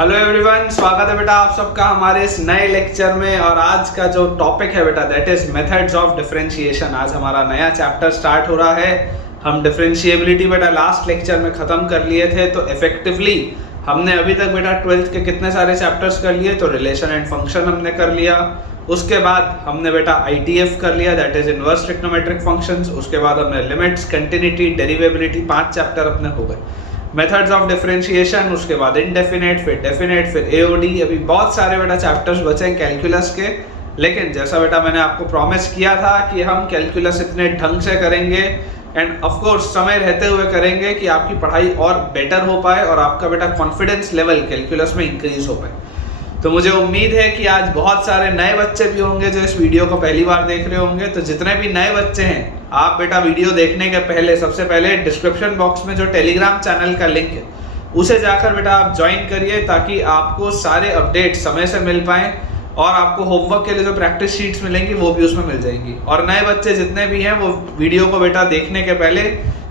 Hello everyone, स्वागत है बेटा आप सबका हमारे इस नए लेक्चर में। और आज का जो टॉपिक है बेटा that is methods of differentiation. आज हमारा नया चैप्टर स्टार्ट हो रहा है। हम डिफरेंशिएबिलिटी बेटा लास्ट लेक्चर में ख़त्म कर लिए थे, तो इफेक्टिवली हमने अभी तक बेटा 12th के कितने सारे चैप्टर्स कर लिए। तो रिलेशन एंड फंक्शन हमने कर लिया, उसके बाद हमने बेटा ITF कर लिया that is inverse trigonometric functions. उसके बाद हमने लिमिट्स, कंटिन्यूटी, डेरिवेबिलिटी, 5 चैप्टर अपने हो गए। मेथड्स ऑफ डिफरेंशिएशन, उसके बाद इनडेफिनेट, फिर डेफिनेट, फिर AOD। अभी बहुत सारे बेटा चैप्टर्स बचे हैं कैलकुलस के, लेकिन जैसा बेटा मैंने आपको प्रॉमिस किया था कि हम कैलकुलस इतने ढंग से करेंगे एंड ऑफ कोर्स समय रहते हुए करेंगे कि आपकी पढ़ाई और बेटर हो पाए और आपका बेटा कॉन्फिडेंस लेवल कैलकुलस में इंक्रीज हो पाए। तो मुझे उम्मीद है कि आज बहुत सारे नए बच्चे भी होंगे जो इस वीडियो को पहली बार देख रहे होंगे। तो जितने भी नए बच्चे हैं, आप बेटा वीडियो देखने के पहले सबसे पहले डिस्क्रिप्शन बॉक्स में जो टेलीग्राम चैनल का लिंक है उसे जाकर बेटा आप ज्वाइन करिए, ताकि आपको सारे अपडेट समय से मिल पाएँ और आपको होमवर्क के लिए जो प्रैक्टिस शीट्स मिलेंगी वो भी उसमें मिल जाएंगी। और नए बच्चे जितने भी हैं वो वीडियो को बेटा देखने के पहले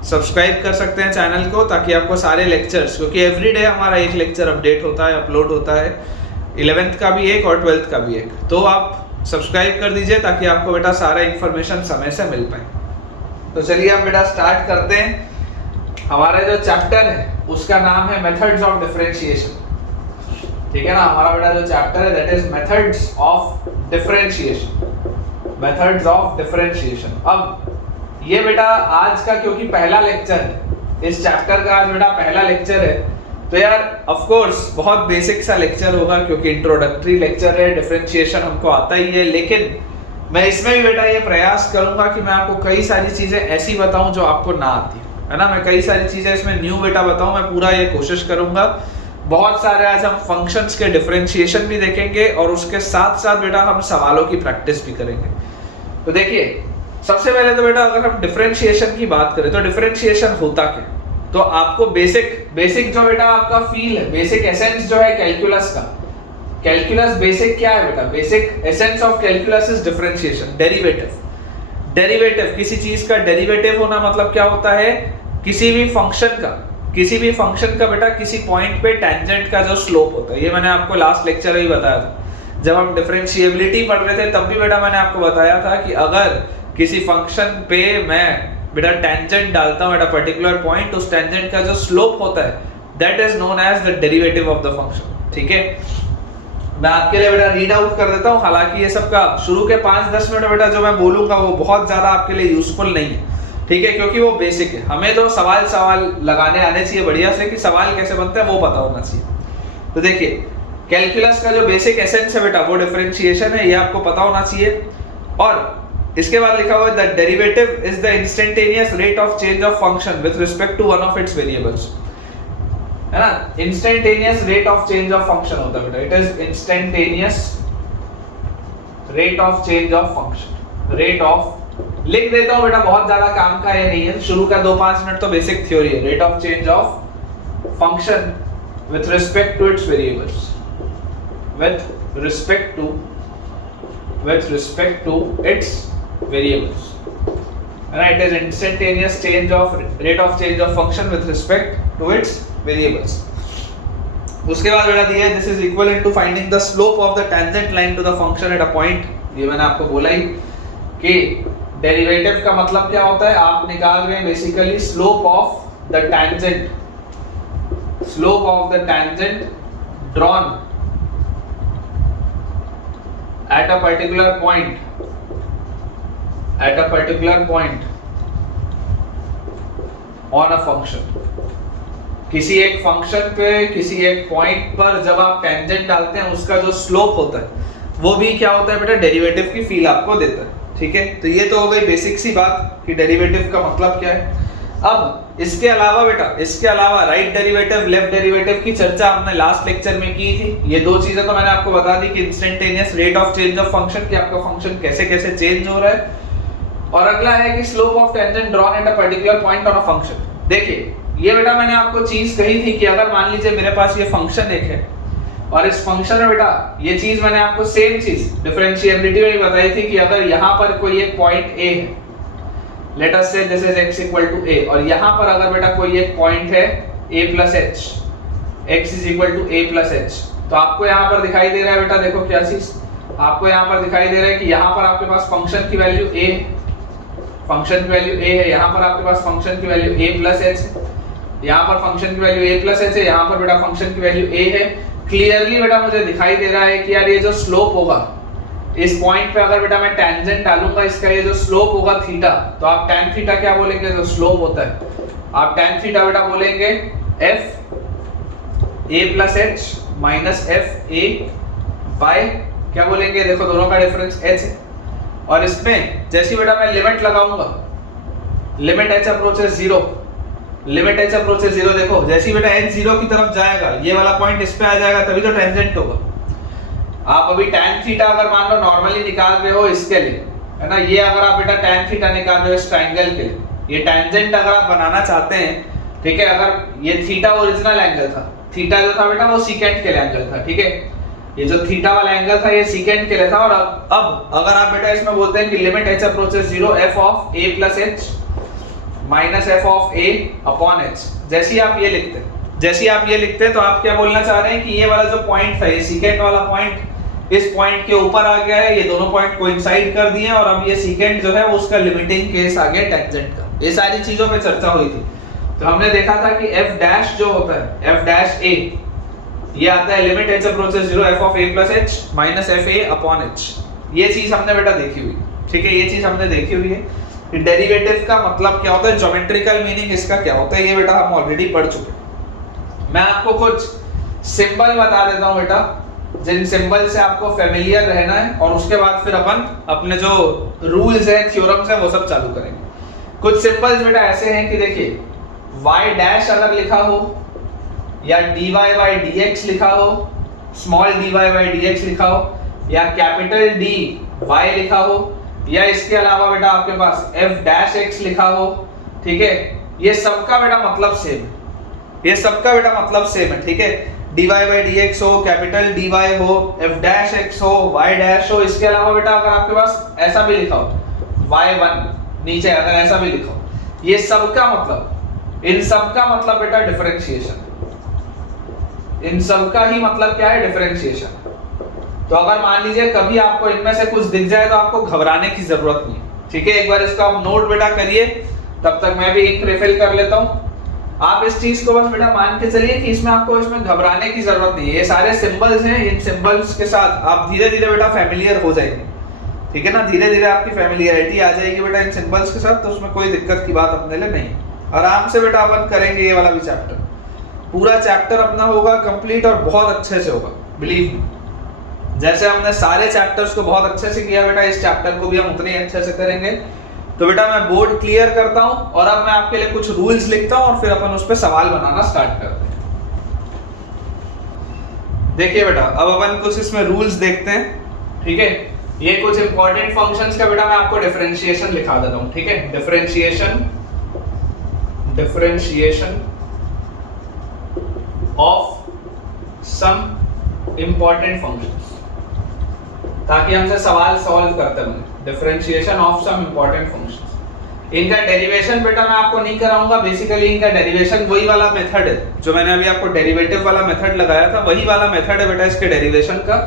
सब्सक्राइब कर सकते हैं चैनल को, ताकि आपको सारे लेक्चर्स, क्योंकि एवरीडे हमारा एक लेक्चर अपडेट होता है, अपलोड होता है, 11th का भी एक और 12th का भी एक। तो आप सब्सक्राइब कर दीजिए ताकि आपको बेटा सारा इन्फॉर्मेशन समय से मिल पाए। तो चलिए हम बेटा स्टार्ट करते हैं। हमारा जो चैप्टर है उसका नाम है मेथड्स ऑफ डिफरेंशिएशन। ठीक है ना, हमारा बेटा जो चैप्टर है that is methods of differentiation. Methods of differentiation. अब ये बेटा आज का क्योंकि पहला लेक्चर है, इस चैप्टर का आज बेटा पहला लेक्चर है, तो यार ऑफ कोर्स बहुत बेसिक सा लेक्चर होगा क्योंकि इंट्रोडक्टरी लेक्चर है, डिफरेंशिएशन हमको आता ही है। लेकिन मैं इसमें भी बेटा ये प्रयास करूंगा कि मैं आपको कई सारी चीजें ऐसी बताऊं जो आपको ना आती है ना। मैं कई सारी चीजें इसमें न्यू बेटा बताऊं, मैं पूरा ये कोशिश करूंगा। बहुत सारे आज हम फंक्शंस के डिफरेंशिएशन भी देखेंगे और उसके साथ साथ बेटा हम सवालों की प्रैक्टिस भी करेंगे। तो देखिए, सबसे पहले तो बेटा अगर हम डिफरेंशिएशन की बात करें तो डिफरेंशिएशन होता क्या। तो आपको बेसिक जो बेटा आपका फील है, बेसिक एसेंस जो है कैलकुलस का, कैलकुलस बेसिक क्या है बेटा, basic essence of calculus is differentiation, derivative. Derivative, किसी चीज का डेरिवेटिव होना मतलब क्या होता है, किसी भी फंक्शन का बेटा किसी पॉइंट पे टेंजेंट का जो स्लोप होता है। ये मैंने आपको लास्ट लेक्चर में ही बताया था, जब हम डिफरेंशिएबिलिटी पढ़ रहे थे तब भी बेटा मैंने आपको बताया था कि अगर किसी फंक्शन पे मैं बेटा टेंजेंट डालता हूं एट अ पर्टिकुलर पॉइंट, उस टेंजेंट का जो स्लोप होता है that is known as the derivative of the function. ठीक है, मैं आपके लिए बेटा रीड आउट कर देता हूं। हालांकि ये सब का शुरू के 5-10 मिनट बेटा जो मैं बोलूंगा वो बहुत ज्यादा आपके लिए यूजफुल नहीं है, ठीक है, क्योंकि वो बेसिक है। हमें तो सवाल लगाने आने चाहिए बढ़िया से, कि सवाल कैसे बनता है वो पता होना चाहिए। तो देखिए, कैलकुलस का जो बेसिक एसेंस है बेटा वो डिफरेंशिएशन है, ये आपको पता होना चाहिए। और इसके बाद लिखा हुआ है the derivative is the instantaneous rate of change of function with respect to one of its variables, है ना। Instantaneous rate of change of function होता है बेटा, it is instantaneous rate of change of function. Rate of, लिख देता हूं बेटा, बहुत ज्यादा काम का ये नहीं है, शुरू का 2-5 मिनट तो बेसिक थ्योरी है। Rate of change of function with respect to its variables, with respect to its variables, right? It is instantaneous change of rate of change of function with respect to its variables. उसके बाद बेटा दिया है this is equivalent to finding the slope of the tangent line to the function at a point। ये मैंने आपको बोला ही कि डेरिवेटिव का मतलब क्या होता है, आप निकाल रहे हैं basically slope of the tangent drawn at a particular point on a function। किसी एक फंक्शन पे किसी एक पॉइंट पर जब आप टेंजेंट डालते हैं उसका जो स्लोप होता है वो भी क्या होता है बेटा, डेरिवेटिव की फील आपको देता है। ठीक है, तो ये तो हो गई बेसिक सी बात कि डेरिवेटिव का मतलब क्या है। अब इसके अलावा राइट डेरिवेटिव, लेफ्ट डेरिवेटिव की चर्चा हमने लास्ट लेक्चर में की थी। ये दो चीजें तो मैंने आपको बता दी कि instantaneous rate of change of function, कि आपका फंक्शन कैसे कैसे चेंज हो रहा है, और अगला है कि slope of tangent drawn at a particular point on a function. देखिए, ये बेटा मैंने आपको चीज कही थी कि अगर मान लीजिए मेरे पास ये फंक्शन एक है और इस फंक्शन में बेटा ये चीज मैंने आपको सेम चीज डिफरेंशिएबिलिटी में बताई थी कि अगर यहाँ पर कोई एक पॉइंट A है, let us say this is x equal to a, और यहाँ पर अगर बेटा कोई एक पॉइंट है a plus h, x is equal to a plus h. तो आपको यहाँ पर दिखाई दे रहा है बेटा, देखो क्या चीज आपको यहाँ पर दिखाई दे रहा है कि यहाँ पर आपके पास फंक्शन की वैल्यू a है, फंक्शन की वैल्यू a है, यहाँ पर आपके पास फंक्शन की वैल्यू a प्लस एच है, यहाँ पर फंक्शन की वैल्यू a प्लस एच है, यहाँ पर बेटा फंक्शन की वैल्यू a है। क्लियरली बेटा मुझे दिखाई दे रहा है कि यार ये जो स्लोप होगा इस पॉइंट पे, अगर बेटा मैं टेंजेंट डालूंगा इसका, ये जो स्लोप होगा थीटा, तो आप tan थीटा क्या बोलेंगे, जो स्लोप होता है आप tan थीटा बेटा बोलेंगे f a plus h minus f a by क्या बोलेंगे, देखो दोनों का डिफरेंस h है। और इसमें जैसी बेटा मैं लिमिट लगाऊंगा, limit h approaches 0, limit h approaches 0, देखो जैसी बेटा h 0 की तरफ जाएगा ये वाला पॉइंट इस पे आ जाएगा, तभी तो टेंजेंट होगा। आप अभी tan थीटा अगर मान लो नॉर्मली निकाल रहे हो इसके लिए, है ना, ये अगर आप बेटा tan थीटा निकाल रहे हो इस ट्रायंगल के लिए, ये टेंजेंट अगर आप बनाना चाहते हैं, ठीक है, अगर ये थीटा ओरिजिनल एंगल था, थीटा जो था बेटा वो सीकेंट के लिए एंगल था, ठीक है, ये जो थीटा वाला एंगल था ये सीकेंट के लिए था। और अब अगर आप बेटा इसमें बोलते हैं कि limit h approaches 0 f of a plus h minus f of a upon h, जैसे आप ये लिखते हैं, जैसे आप ये लिखते हैं तो आप क्या बोलना चाह रहे हैं कि ये वाला जो पॉइंट था, ये सीकेंट वाला पॉइंट इस पॉइंट के ऊपर आ गया है, ये दोनों पॉइंट कोइंसाइड कर दिए और अब ये सीकेंट जो है वो उसका लिमिटिंग केस आ गया टेंजेंट का। ये सारी चीजों पे चर्चा हुई थी। तो हमने देखा था कि f डैश जो होता है f डैश a, ये आता है limit h approaches 0 f of a plus h minus f a upon h। ये चीज हमने बेटा देखी हुई, ठीक है, ये चीज हमने देखी हुई है कि डेरिवेटिव का मतलब क्या होता है, ज्योमेट्रिकल मीनिंग इसका क्या होता है, ये बेटा हम ऑलरेडी पढ़ चुके हैं। मैं आपको कुछ सिंबल बता देता हूं बेटा, जिन सिंबल से आपको फेमिलियर रहना है, और उसके बाद फिर अपन अपने जो रूल्स हैं, थ्योरम्स हैं, वो सब चालू करेंगे। कुछ सिंबल्स बेटा ऐसे हैं कि देखिए y डैश अगर लिखा हो या dy by dx लिखा हो, स्मॉल dy by dx लिखा हो, या कैपिटल D y लिखा हो, या इसके अलावा बेटा आपके पास f डैश x लिखा हो, ठीक है, ये सबका बेटा मतलब सेम है, ये सबका बेटा मतलब सेम है, ठीक है, dy by dx हो, कैपिटल dy हो, f डैश x हो, y डैश हो। इसके अलावा बेटा अगर आपके पास ऐसा भी लिखा हो y1 नीचे, अगर ऐसा भी लिखा हो, ये सबका मतलब, इन सबका मतलब बेटा डिफरेंशिएशन, इन सबका ही मतलब क्या है, डिफरेंशिएशन। तो अगर मान लीजिए कभी आपको इनमें से कुछ दिख जाए तो आपको घबराने की जरूरत नहीं, ठीक है, एक बार इसका आप नोट बेटा करिए, तब तक मैं भी इंक रिफिल कर लेता हूं। आप इस चीज को बस बेटा मान के चलिए कि इसमें आपको इसमें घबराने की जरूरत नहीं है, ये सारे सिंबल्स हैं, इन सिंबल्स के साथ आप धीरे धीरे बेटा फेमिलियर हो जाएंगे, ठीक है ना, धीरे धीरे आपकी फेमिलियरिटी आ जाएगी बेटा इन सिंबल्स के साथ, तो उसमें कोई दिक्कत की बात अपने लिए नहीं। आराम से बेटा अपन करेंगे ये वाला भी चैप्टर, पूरा चैप्टर अपना होगा कंप्लीट और बहुत अच्छे से होगा, बिलीव मी। जैसे हमने सारे चैप्टर्स को बहुत अच्छे से किया बेटा, इस चैप्टर को भी हम उतने अच्छे से करेंगे। तो बेटा मैं बोर्ड क्लियर करता हूं और अब मैं आपके लिए कुछ रूल्स लिखता हूं और फिर अपन उस पर सवाल बनाना स्टार्ट करते हैं। देखिए बेटा अब अपन कुछ इसमें रूल्स देखते हैं, ठीक है, ये कुछ इंपॉर्टेंट फंक्शंस का बेटा मैं आपको डिफरेंशिएशन लिखा देता हूं, ठीक है, differentiation of some important functions, ताकि हमसे सवाल सॉल्व करते बने। Differentiation of some important functions, इनका डेरिवेशन बेटा मैं आपको नहीं कराऊंगा, बेसिकली इनका डेरिवेशन वही वाला मेथड है जो मैंने अभी आपको डेरिवेटिव वाला मेथड लगाया था, वही वाला मेथड है बेटा इसके डेरिवेशन का।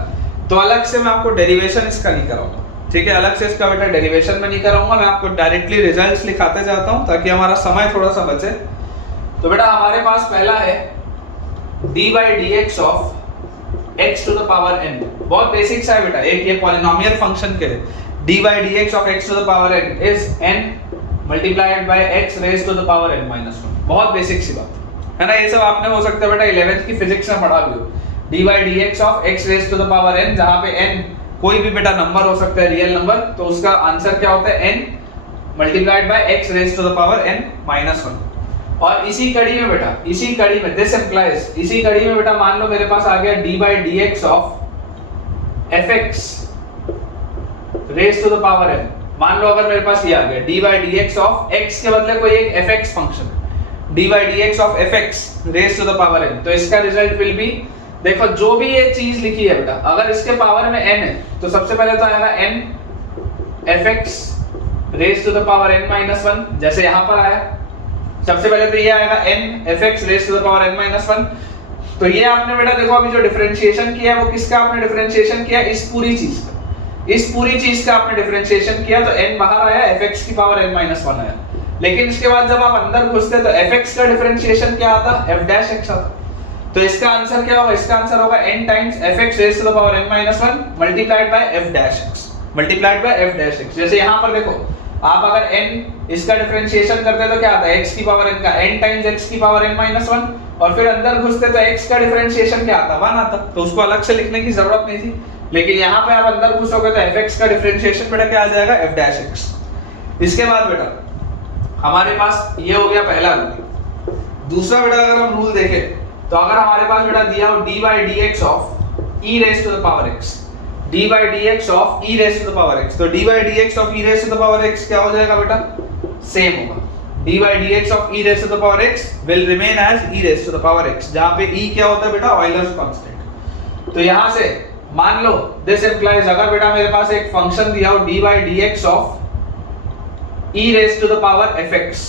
तो अलग से मैं आपको डेरिवेशन इसका नहीं कराऊंगा, ठीक है, अलग से इसका बेटा डेरिवेशन में नहीं कराऊंगा, मैं आपको डायरेक्टली रिजल्ट्स लिखाते जाता हूं ताकि हमारा समय थोड़ा सा बचे। तो बेटा हमारे पास पहला है dy by dx of x to the power n, बहुत बेसिक सा है बेटा, एक ये पॉलिनोमियल फंक्शन के लिए dy by dx of x to the power n is n multiplied by x raised to the power n minus 1, बहुत basic सी बात है ना, ये सब आपने हो सकता है बेटा 11th की फिजिक्स में पढ़ा भी हो। dy by dx of x raised to the power n, जहां पे n कोई भी बेटा नंबर हो सकता है, रियल नंबर, तो उसका आंसर क्या होता है, n multiplied by x raised to the power n minus 1। और इसी कड़ी में बेटा, इसी कड़ी में दिस इंप्लाइज, इसी कड़ी में बेटा मान लो मेरे पास आ गया dy by dx of fx raised to the power n, मान लो अगर मेरे पास ये आ गया dy by dx of x के बदले कोई एक fx function, dy by dx of fx raised to the power n, तो इसका रिजल्ट विल बी, देखो जो भी ये चीज लिखी है बेटा, अगर इसके पावर में n है तो सबसे पहले तो आएगा n fx raised to the power n minus 1, जैसे यहां पर आया, सबसे पहले तो ये आएगा n fx raised to the power n minus 1। तो ये आपने बेटा देखो अभी जो डिफरेंशिएशन किया है वो किसका आपने डिफरेंशिएशन किया, इस पूरी चीज का, इस पूरी चीज का आपने डिफरेंशिएशन किया तो n बाहर आया, fx की पावर n - 1 आया। लेकिन इसके बाद जब आप अंदर घुसते तो fx का डिफरेंशिएशन क्या आता, f डैश x आता। तो इसका आंसर क्या होगा, इसका आंसर होगा n times fx raise to the power n - 1 multiplied by f dash x, multiplied by f dash x। जैसे यहां पर देखो आप अगर n इसका डिफरेंशिएशन करते तो क्या आता है, x की पावर n का n टाइम्स x की पावर n - 1 और फिर अंदर घुसते तो x का डिफरेंशिएशन क्या आता, 1 आता। तो उसको अलग से लिखने की जरूरत नहीं थी, लेकिन यहाँ पे आप अंदर घुसोगे तो fx का डिफरेंशिएशन बेटा क्या आ जाएगा, f डैश x। इसके बाद बेटा हमारे पास ये हो गया पहला रूल। दूसरा बेटा अगर हम रूल देखें तो अगर हमारे पास बेटा दिया हो d by dx of e raised to the power x, d by dx of e raised to the power x, तो d by dx of e raised to the power x क्या हो जाएगा बेटा, सेम होगा। d by dx of e raised to the power x will remain as e raised to the power x, जहां पे e क्या होता है बेटा, ऑयलर्स कांस्टेंट। तो यहां से मान लो दिस इंप्लाइज, अगर बेटा मेरे पास एक फंक्शन दिया हो d by dx of e raised to the power fx,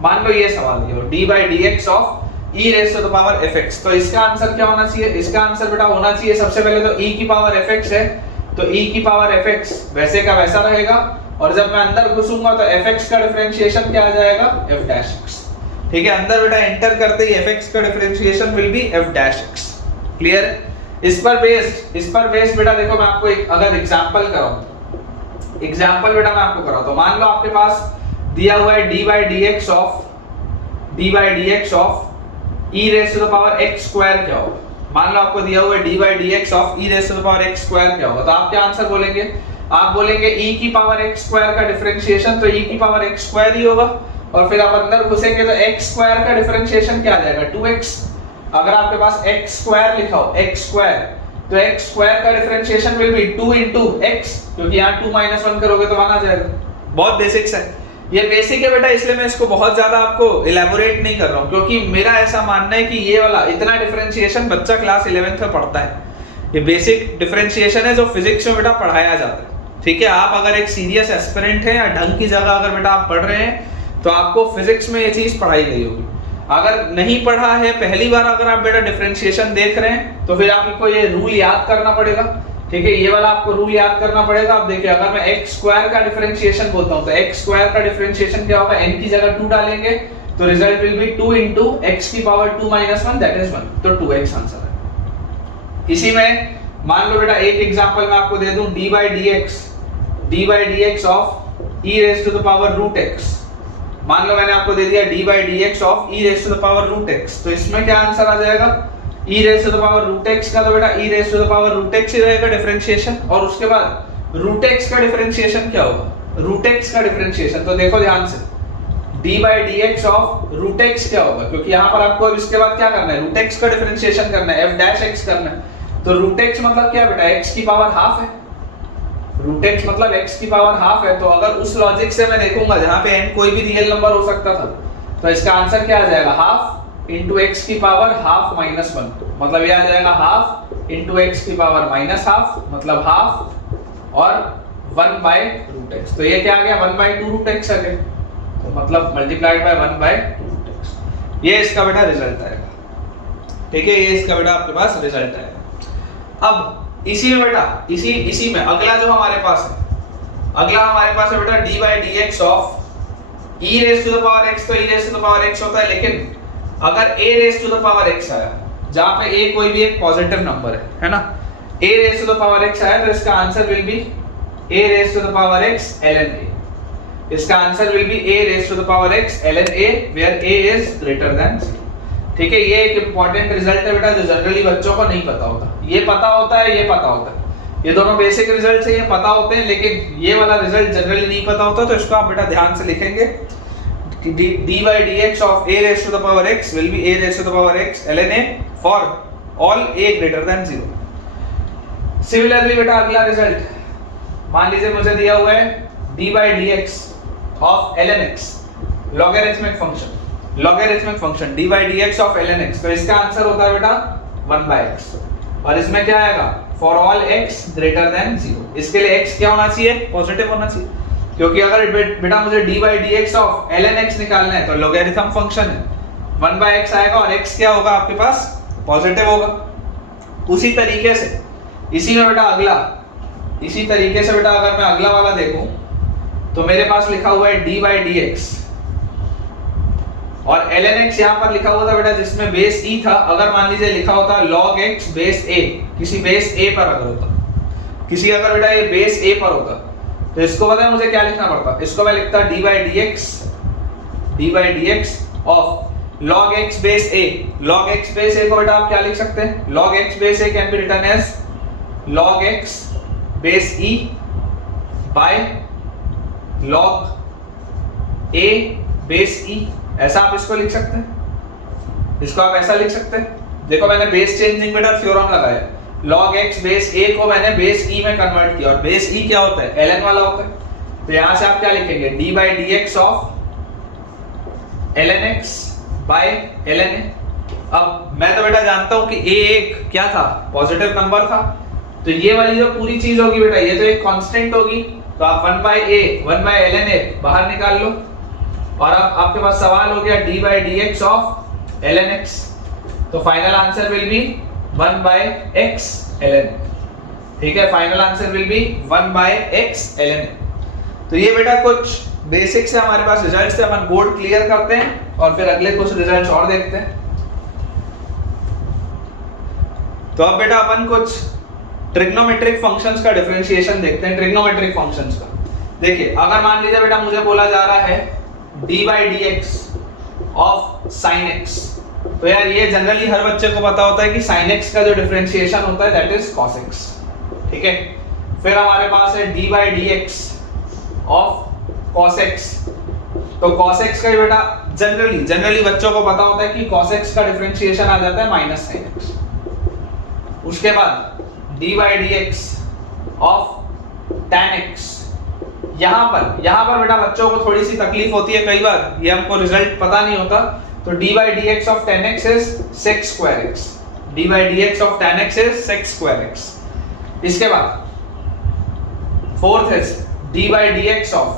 मान लो ये सवाल दिया हो d by dx of e raised to the power fx, तो इसका आंसर क्या होना चाहिए, इसका आंसर बेटा होना चाहिए सबसे पहले तो e की पावर fx है तो e की पावर fx वैसे का वैसा रहेगा, और जब मैं अंदर घुसूंगा तो fx का डिफरेंशिएशन क्या आ जाएगा, f डैश x। ठीक है, अंदर बेटा एंटर करते ही fx का differentiation will be f dash x। Clear है? इस पर बेस्ड बेटा देखो मैं आपको एक अगर एग्जांपल कराऊं, एग्जांपल बेटा मैं आपको कराऊं तो मान लो आपके पास दिया हुआ है d by dx of e raised to the power x square क्या होगा। मान लो आपको दिया हुआ है d by dx of e raised to the power x square क्या होगा, तो आप क्या आंसर बोलेंगे, आप बोलेंगे e की पावर x square का डिफरेंशिएशन तो e की पावर x square ही होगा, और फिर आप अंदर घुसेंगे तो x square का डिफरेंशिएशन क्या आ जाएगा, 2x। अगर आपके पास x square लिखा हो x square, तो x square का differentiation will be 2 into x, क्योंकि यहाँ 2 - 1 करोगे तो 1 आ जाएगा। बहुत बेसिक्स है, ये बेसिक है बेटा, इसलिए मैं इसको बहुत ज्यादा आपको इलैबोरेट नहीं कर रहा हूँ, क्योंकि मेरा ऐसा मानना है कि ये वाला इतना डिफरेंशिएशन बच्चा क्लास 11th में पढ़ता है। ये बेसिक डिफरेंशिएशन है जो फिजिक्स में बेटा पढ़ाया जाता है। ठीक है, आप अगर एक सीरियस एस्पिरेंट है या ढंग की जगह अगर बेटा आप पढ़ रहे हैं तो आपको फिजिक्स में ये चीज पढ़ाई गई होगी। अगर नहीं पढ़ा है, पहली बार अगर आप बेटा डिफरेंशिएशन देख रहे हैं तो फिर आपको ये रूल याद करना पड़ेगा। ठीक है, ये वाला आपको रूल याद करना पड़ेगा। अब देखिए अगर मैं x स्क्वायर का डिफरेंशिएशन बोलता हूं तो x स्क्वायर का डिफरेंशिएशन क्या होगा, n की जगह 2 डालेंगे तो result will be 2 into x की पावर 2 - 1 दैट इज 1, तो 2x आंसर है। इसी में मान लो बेटा एक एग्जांपल मैं आपको दे दूं d by dx of e raised to the power root x। मान लो मैंने आपको दे दिया d by dx of e raised to the power root x, तो इसमें क्या आंसर आ जाएगा, e raised to the power root x का तो बेटा e raised to the power root x ही रहेगा डिफरेंशिएशन, और उसके बाद root x का डिफरेंशिएशन क्या होगा, root x का डिफरेंशिएशन तो देखो ध्यान से d by dx of root x क्या होगा, क्योंकि यहाँ पर आपको इसके बाद क्या करना है, root x का डिफरेंशिएशन करना है, f डैश x करना है। तो root x मतलब क्या बेटा, x की पावर हाफ है, root x मतलब x की पावर हाफ है। तो अगर उस लॉजिक से मैं देखूंगा जहाँ पे n कोई भी रियल नंबर हो सकता था, तो इसका आंसर क्या आ जाएगा, हाफ इंटू एक्स की पावर हाफ माइनस 1, मतलब ये आ जाएगा हाफ इंटू एक्स की पावर माइनस हाफ, मतलब हाफ और 1 बाय रूट एक्स। तो ये क्या आ गया, 1 बाय 2 रूट एक्स आ गया, तो मतलब multiplied by 1 by root x. ये इसका बेटा रिजल्ट आएगा। ठीक है, ये इसका बेटा आपके पास रिजल्ट आएगा। अब इसी में बेटा इसी में अगला जो हमारे पास है, अगला हमारे पास है बेटा d by dx of e raised to the power x, तो e raised to the power x होता है, लेकिन अगर a raised to the power x आया, जहां पे a कोई भी एक पॉजिटिव नंबर है ना, a raised to the power x आया तो इसका answer will B a raised to the power x ln a। इसका answer will B a raised to the power x ln a where a is greater than 0। ठीक है, ये एक important result है बेटा जो जनरली बच्चों को नहीं पता होता। ये पता होता है, ये पता होता है, ये दोनों बेसिक रिजल्ट है, ये पता होते हैं, लेकिन ये वाला रिजल्ट जनरली नहीं पता होता, तो इसको आप बेटा ध्यान से लिखेंगे। d by dx of a raised to the power x will be a raised to the power x ln a for all a greater than 0। Similarly बेटा अगला रिजल्ट, मान लीजिए मुझे दिया हुआ है d by dx of ln x, logarithmic function d by dx of ln x, तो इसका आंसर होता है बेटा 1 by x, और इसमें क्या आएगा, for all x greater than 0। इसके लिए x क्या होना चाहिए, पॉजिटिव होना चाहिए, क्योंकि अगर बेटा मुझे d by dx of ln x निकालना है तो लॉगरिथम फंक्शन है, 1 by x आएगा और x क्या होगा आपके पास पॉजिटिव होगा। उसी तरीके से इसी में बेटा अगला, इसी तरीके से बेटा अगर मैं अगला वाला देखूं तो मेरे पास लिखा हुआ है डी बाई डी एक्स और ln x यहां पर लिखा हुआ था बेटा जिसमें बेस e था। अगर मान लीजिए लिखा होता log x बेस a, किसी बेस a पर अगर होता, किसी अगर बेटा ये बेस a पर होता तो इसको पता है मुझे क्या लिखना पड़ता, इसको मैं लिखता D by D x of log x base a। log x base a को बेटा आप क्या लिख सकते हैं, log x base a can be written as log x base e by log a base e। ऐसा आप इसको लिख सकते हैं, इसको आप ऐसा लिख सकते हैं। देखो मैंने बेस चेंजिंग बेटा थ्योरम लगाया, log x बेस a को मैंने बेस e में कन्वर्ट किया और बेस e क्या होता है, ln वाला होता है। तो यहां से आप क्या लिखेंगे, d by D x of ln x by ln a। अब मैं तो बेटा जानता हूं कि a एक क्या था, पॉजिटिव नंबर था, तो ये वाली जो पूरी चीज होगी बेटा ये तो एक कांस्टेंट होगी, तो आप 1 by a 1 by ln a बाहर निकाल लो और अब आपके पास सवाल हो गया d by D x of ln x। तो final answer will be 1 by x ln a। ठीक है, final answer will be 1 by x ln a। तो ये बेटा कुछ बेसिक से हमारे पास रिजल्ट्स थे, अपन बोर्ड क्लियर करते हैं और फिर अगले कुछ रिजल्ट्स और देखते हैं। तो अब बेटा अपन कुछ ट्रिग्नोमेट्रिक फंक्शंस का डिफरेंशिएशन देखते हैं। ट्रिग्नोमेट्रिक फंक्शंस का देखिए, अगर मान लीजिए बेटा मुझे बोला जा रहा है d by D x of sign x, तो यार ये जनरली हर बच्चे को पता होता है कि साइन x का जो डिफरेंशिएशन होता है दैट इज cos x। ठीक है, फिर हमारे पास है d by D x of cos x। तो cos x का बेटा जनरली बच्चों को पता होता है कि cos x का डिफरेंशिएशन आ जाता है माइनस sin x। उसके बाद d by D x of tan x। यहां पर बेटा बच्चों को थोड़ी सी तकलीफ होती है, कई बार ये हमको रिजल्ट पता नहीं होता, तो d by D x of tan x is sec square x। d by D x of tan x is sec square x। इसके बाद fourth is d by D x of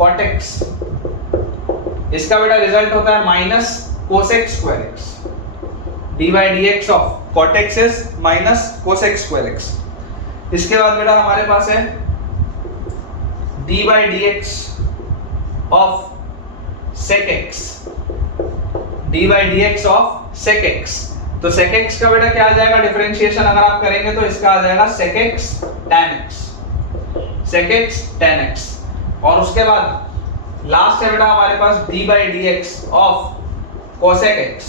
cot x। इसका बेटा result होता है minus cosec square x। d by D x of cot x is minus cosec square x। इसके बाद बेटा हमारे पास है d by D x of sec x। d by D x of sec x, तो sec x का बेटा क्या आ जाएगा डिफरेंशिएशन अगर आप करेंगे तो इसका आ जाएगा sec x tan x, sec x tan x। और उसके बाद लास्ट है बेटा हमारे पास d by D x of cosec x।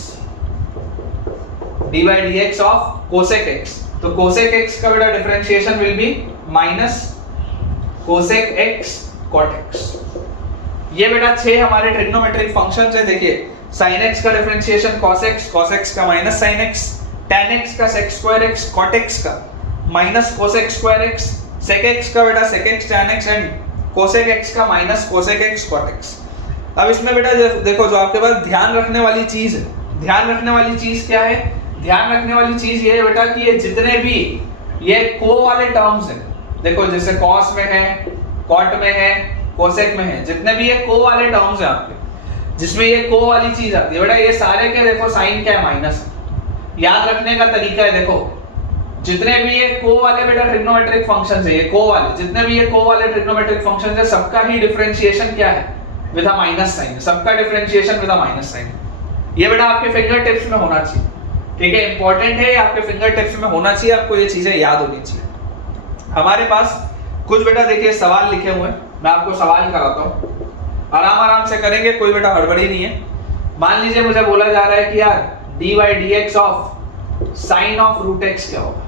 d by D x of cosec x, तो cosec x का बेटा differentiation will be minus cosec x cot x। ये बेटा 6 हमारे ट्रिग्नोमेट्रिक फंक्शंस है। देखिए sin x का डिफरेंशिएशन cos x का minus sin x, tan x का sec square x, cot x का minus cosec square x, sec x का बेटा sec x tan x and cosec x का minus cosec x cot x। अब इसमें बेटा देखो जो आपके पास ध्यान रखने वाली चीज है, ध्यान रखने वाली चीज क्या है, ध्यान रखने वाली चीज ये है बेटा कि ये जितने भी ये को वाले टर्म्स हैं, देखो जैसे cos में है, cot में है, cosec में है, जितने भी ये को वाले टर्म्स हैं आपके जिसमें ये को वाली चीज आती है बेटा, ये सारे के देखो साइन क्या है, माइनस है। याद रखने का तरीका है, देखो जितने भी ये को वाले बेटा ट्रिग्नोमेट्रिक फंक्शंस है, ये को वाले जितने भी ये को वाले ट्रिग्नोमेट्रिक फंक्शंस है, सबका ही डिफरेंशिएशन क्या है, विद अ माइनस साइन। सबका differentiation with a minus sign. ये बेटा आपके फिंगर टिप्स में होना चाहिए। ठीक है, इंपॉर्टेंट है, आपके फिंगर टिप्स में होना चाहिए, आपको ये चीजें याद होनी चाहिए। हमारे पास कुछ बेटा देखिए सवाल लिखे हुए हैं, मैं आपको सवाल कराता हूं, आराम से करेंगे, कोई बेटा हड़बड़ी नहीं है। मान लीजिए मुझे बोला जा रहा है कि यार d by D x of sine of root x क्या होगा,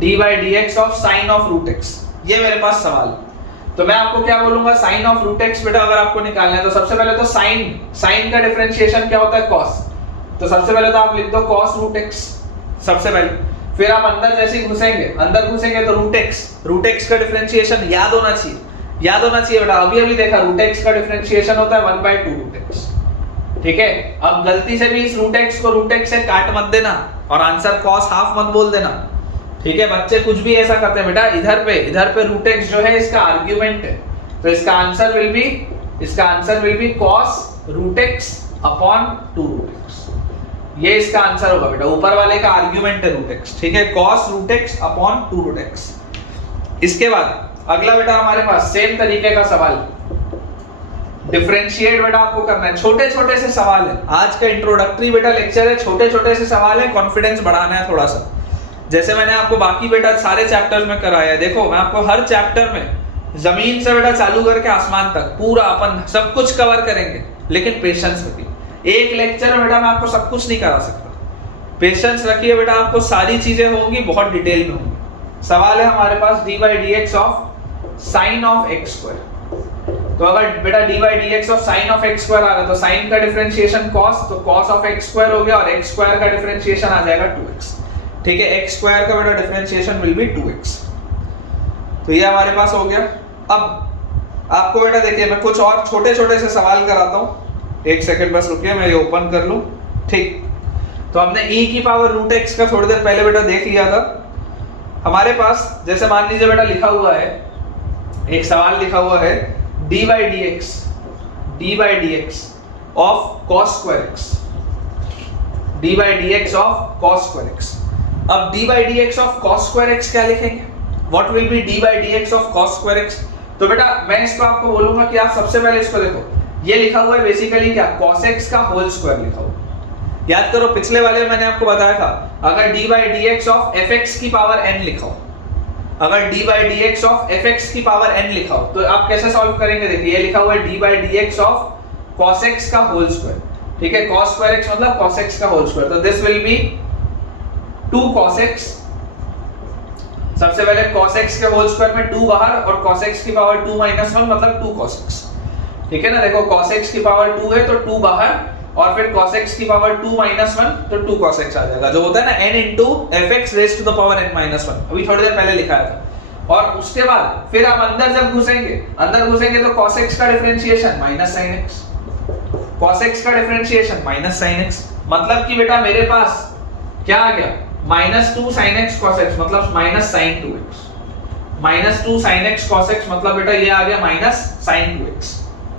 d by D x of sine of root x, ये मेरे पास सवाल। तो मैं आपको क्या बोलूंगा, साइन ऑफ रूट एक्स बेटा अगर आपको निकालना है तो सबसे पहले तो साइन का डिफरेंशिएशन क्या होता है, cos। तो सबसे पहले तो आप लिख दो cos रूट एक्स सबसे पहले, फिर आप अंदर जैसे ही घुसेंगे तो रूट एक्स का डिफरेंशिएशन याद होना चाहिए बेटा। अभी देखा रूट एक्स का डिफरेंशिएशन होता है 1/2 रूट एक्स। ठीक है, अब गलती से भी इस रूट एक्स को रूट एक्स से काट मत देना और आंसर cos हाफ मत बोल देना। ठीक है, बच्चे कुछ भी ऐसा करते हैं बेटा, इधर पे रूट एक्स जो है इसका आर्ग्यूमेंट है, तो इसका answer will be cos root x upon 2 root x. ये इसका आंसर होगा बेटा, ऊपर वाले का आर्ग्यूमेंट है रूट एक्स, ठीक है, cos root x upon 2 root x. इसके बाद अगला बेटा हमारे पास सेम तरीके का सवाल, डिफरेंशिएट बेटा आपको करना है, छोटे छोटे से सवाल है, आज का इंट्रोडक्टरी बेटा लेक्चर है, छोटे छोटे से सवाल है, कॉन्फिडेंस बढ़ाना है थोड़ा सा, जैसे मैंने आपको बाकी बेटा सारे चैप्टर्स में कराया है। देखो मैं आपको हर चैप्टर में जमीन से बेटा चालू करके आसमान तक पूरा अपन सब कुछ कवर करेंगे, लेकिन पेशेंस रखिए, एक लेक्चर में बेटा मैं आपको सब कुछ नहीं करा सकता, पेशेंस रखिए बेटा, आपको सारी चीजें होंगी बहुत डिटेल में होंगी। सवाल है हमारे पास D by D x of sine of x square, तो अगर बेटा D by D x of sine of x square आ रहा है तो साइन का डिफरेंशिएशन कॉस, तो कॉस ऑफ एक्स स्क्वायर हो गया, और एक्स स्क्वायर का डिफरेंशिएशन आ जाएगा 2x, ठीक है, एक्स स्क्वायर का बेटा डिफरेंशिएशन विल बी 2x, तो ये हमारे पास हो गया। अब आपको बेटा देखिए मैं कुछ और छोटे छोटे से सवाल कराता हूं, एक सेकंड बस रुकिए, मैं ये ओपन कर लूं, ठीक। तो हमने e की पावर रूट एक्स का थोड़ी देर पहले बेटा देख लिया था। हमारे पास जैसे मान लीजिए बेटा लिखा हुआ है, एक सवाल लिखा हुआ है D by D x of cos square x, D by D x of cos square x. अब D by D x of cos square x क्या लिखेंगे, what will be D by D x of cos square x. तो बेटा मैं इसको आपको बोलूंगा कि आप सबसे पहले इसको देखो, ये लिखा हुआ है बेसिकली क्या, cos x का होल स्क्वायर लिखा हुआ। याद करो पिछले वाले में मैंने आपको बताया था, अगर D by D x of f x की पावर n लिखा हो, अगर D by D x of f x की पावर n लिखा हो, तो आप कैसे सॉल्व करेंगे, देखिए ये लिखा हुआ है D by D x of cos x का होल स्क्वायर, ठीक है, cos स्क्वायर x मतलब cos x का होल स्क्वायर, तो this will B 2 cos x, सबसे पहले cos x के होल स्क्वायर में 2 बाहर, और cos x की पावर 2 - 1 मतलब 2 cos x, ठीक है ना। देखो cos x की पावर 2 है तो 2 बाहर, और फिर cos x की पावर 2 - 1 तो 2 cos x आ जाएगा, जो होता है ना n into fx raised to the power n - 1, अभी थोड़ी देर पहले लिखाया था। और उसके बाद फिर आप अंदर जब घुसेंगे तो cos x का differentiation minus sin x, cos x का डिफरेंशिएशन माइनस sin x, मतलब कि बेटा मेरे पास क्या आ गया, -2 sin x cos x मतलब minus sin 2x, -2 sin x cos x मतलब बेटा ये आ गया माइनस sin 2x,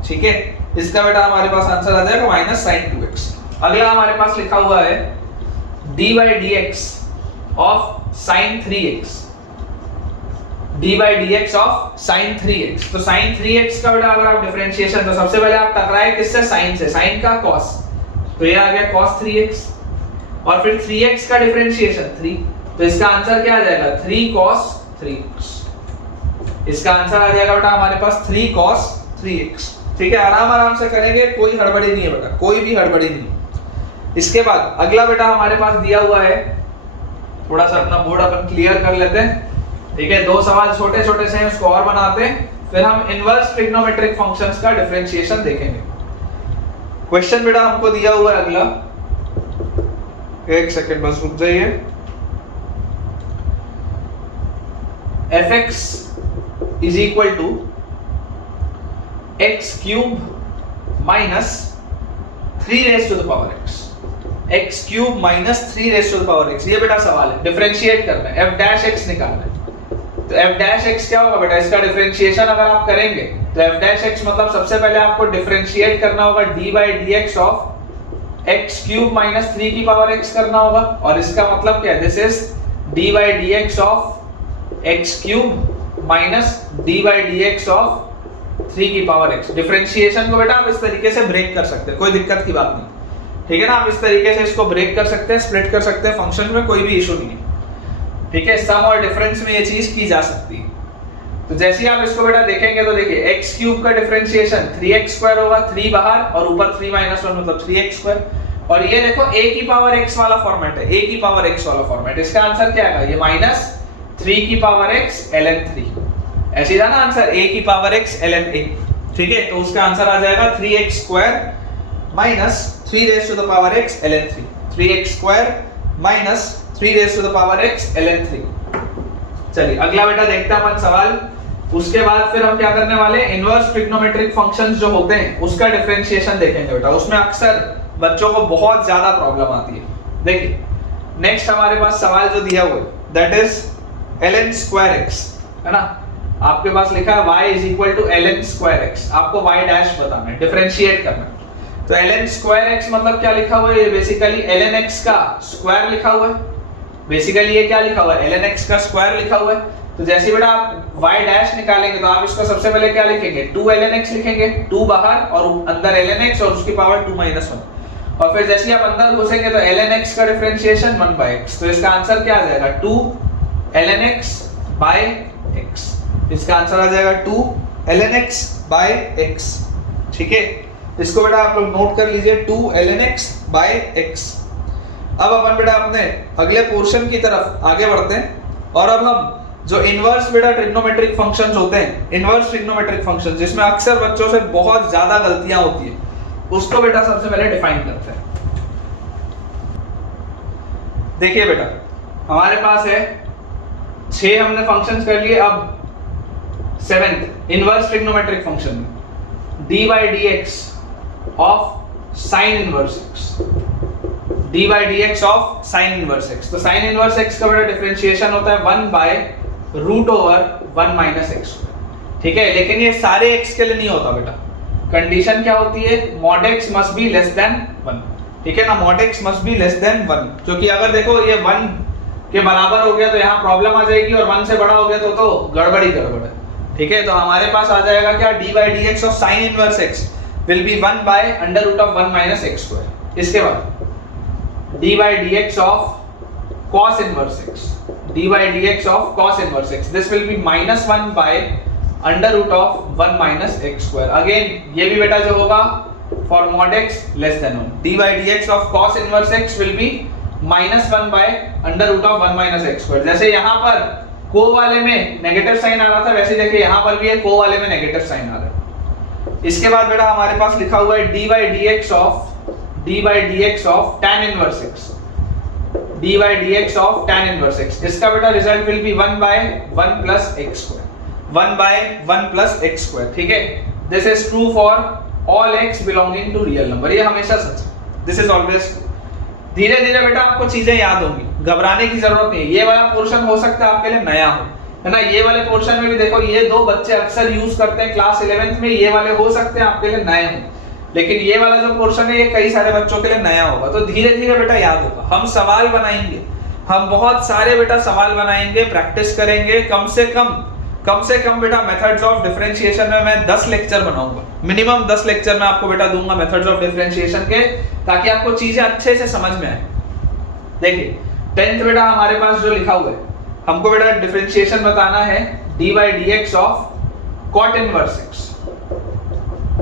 ठीक है। इसका बेटा हमारे पास आंसर आ जाएगा माइनस sin 2x। अगला हमारे पास लिखा हुआ है d by D x of sin 3x, d by D x of sin 3x, तो sin 3x का बेटा अगर आप डिफरेंशिएशन, तो सबसे पहले आप टकराए किससे, sin से, sin का cos, तो ये आ गया cos 3x, और फिर 3x का डिफरेंशिएशन 3, तो इसका आंसर क्या आ जाएगा 3 cos 3x, इसका आंसर आ जाएगा बेटा हमारे पास 3 cos 3x, ठीक है। आराम से करेंगे, कोई हड़बड़ी नहीं है बेटा, कोई भी हड़बड़ी नहीं। इसके बाद अगला बेटा हमारे पास दिया हुआ है, थोड़ा सा अपना बोर्ड अपन क्लियर कर लेते हैं, ठीक है, 2 सवाल छोटे छोटे से हैं, उसको और बनाते हैं, फिर हम इनवर्स ट्रिग्नोमेट्रिक फंक्शंस का डिफरेंशिएशन देखेंगे। क्वेश्चन बेटा हमको दिया हुआ है अगला, एक सेकंड बस रुक जाइए, fx is equal to x cube minus 3 raised to the power x, x cube minus 3 raised to the power x, ये बेटा सवाल है, डिफरेंशिएट करना है, f dash x निकालना है, तो f dash x क्या होगा बेटा, इसका डिफरेंशिएशन अगर आप करेंगे तो f dash x मतलब सबसे पहले आपको डिफरेंशिएट करना होगा d by dx of x cube minus 3 की पावर x करना होगा, और इसका मतलब क्या है, this is d by dx of x cube minus d by dx of 3 की पावर x। डिफरेंशिएशन को बेटा आप इस तरीके से ब्रेक कर सकते हैं, कोई दिक्कत की बात नहीं, ठीक है ना, आप इस तरीके से इसको ब्रेक कर सकते हैं, स्प्लिट कर सकते हैं, फंक्शन में कोई भी इशू नहीं है, ठीक है। सम और डिफरेंस में ये चीज की जा सकती है। तो जैसे ही आप इसको बेटा देखेंगे तो देखिए x क्यूब का डिफरेंशिएशन 3x स्क्वायर होगा, 3 बाहर और ऊपर 3 - 1 मतलब 3x स्क्वायर, और ये देखो a की पावर x वाला फॉर्मेट है, a की पावर x वाला फॉर्मेट, इसका आंसर क्या आएगा, ये माइनस 3 की पावर x ln 3, ऐसे था ना आंसर, a की पावर x ln a, ठीक है, तो उसका आंसर आ जाएगा 3x square minus 3 raise to the power x ln 3, 3x square minus 3 raise to the power x ln 3। चलिए अगला बेटा देखते हैं अपन सवाल, उसके बाद फिर हम क्या करने वाले हैं, इनवर्स ट्रिग्नोमेट्रिक फंक्शंस जो होते हैं उसका डिफरेंशिएशन देखेंगे बेटा, उसमें अक्सर बच्चों को बहुत ज्यादा प्रॉब्लम आती है। देखिए नेक्स्ट हमारे पास सवाल जो दिया हुआ है that is ln square x, है ना, आपके पास लिखा है y is equal to ln square x, आपको y डैश बताना है, डिफरेंशिएट करना है। तो ln स्क्वायर x मतलब क्या लिखा हुआ है, ये बेसिकली ln x का स्क्वायर लिखा हुआ है। बेसिकली ये क्या लिखा हुआ है, ln x का स्क्वायर लिखा हुआ है। तो जैसे बेटा आप y डैश निकालेंगे तो आप इसको सबसे पहले क्या लिखेंगे, 2 ln x लिखेंगे, 2 बाहर और अंदर ln x और उसकी पावर 2 - 1। और फिर जैसे ही आप अंदर घुसेंगे तो ln x का डिफरेंशिएशन 1/x। तो इसका आंसर क्या आ जाएगा, 2 ln x/x। इसका आंसर आ जाएगा 2 ln x/x। ठीक है, इसको बेटा आप लोग नोट कर लीजिए, 2 ln x/x। अब अपन बेटा अपने अगले पोर्शन की तरफ आगे बढ़ते हैं और अब हम जो इनवर्स बेटा ट्रिग्नोमेट्रिक फंक्शंस होते हैं, इनवर्स ट्रिग्नोमेट्रिक फंक्शंस जिसमें अक्सर बच्चों से बहुत ज्यादा गलतियां होती है, उसको बेटा सबसे पहले डिफाइन करते हैं। देखिए बेटा हमारे पास है 6 हमने फंक्शंस कर लिए, अब 7th इनवर्स ट्रिग्नोमेट्रिक फंक्शन में d/dx of sin inverse x, d/dx of sin inverse x। तो sin इनवर्स x का बेटा डिफरेंशिएशन होता है 1/√1 - x। ठीक है, लेकिन ये सारे x के लिए नहीं होता बेटा। कंडीशन क्या होती है, mod x must be less than 1। ठीक है ना, mod x must be less than 1, क्योंकि अगर देखो ये 1 के बराबर हो गया तो यहाँ प्रॉब्लम आ जाएगी और 1 से बड़ा हो गया तो गड़बड़ है। ठीक है, तो हमारे पास आ जाएगा क्या, d/dx of sin inverse x will be 1/√1 - x²। इसके बाद d/dx of cos inverse x, d/dx of cos inverse x, this will B -1/√1 - x²। Again ये भी बेटा जो होगा for mod x less than 1, d/dx of cos inverse x will be -1/√1 - x²। जैसे यहाँ पर को वाले में नेगेटिव साइन आ रहा था, वैसे देखिए यहाँ पर भी है को वाले में नेगेटिव साइन आ रहा है। इसके बाद बेटा हमारे पास लिखा हुआ है d/dx of tan inverse x, d/dx of tan inverse x। इसका बेटा result will be 1/1 + x², 1/1 + x²। ठीक है, this is true for all x belonging to real number, ये हमेशा सच है, दिस इज ऑलवेज। धीरे धीरे बेटा आपको चीजें याद होंगी, घबराने की जरूरत नहीं है। ये वाला पोर्शन हो सकता है आपके लिए नया हो, है ना। ये वाले पोर्शन में भी देखो ये 2 बच्चे अक्सर यूज करते हैं क्लास 11th में, ये वाले हो सकते हैं आपके लिए नए हो, लेकिन ये वाला जो पोर्शन है ये कई सारे बच्चों के लिए नया होगा। तो धीरे धीरे बेटा याद होगा, हम सवाल बनाएंगे, हम बहुत सारे बेटा सवाल बनाएंगे, प्रैक्टिस करेंगे। कम से कम बेटा मेथड्स ऑफ डिफरेंशिएशन में मैं 10 लेक्चर बनाऊंगा, मिनिमम 10 लेक्चर मैं आपको बेटा दूंगा मेथड्स ऑफ डिफरेंशिएशन के, ताकि आपको चीजें अच्छे से समझ में आए। देखिए 10th बेटा हमारे पास जो लिखा हुआ है, हमको बेटा डिफरेंशिएशन बताना है d/dx of cot inverse x।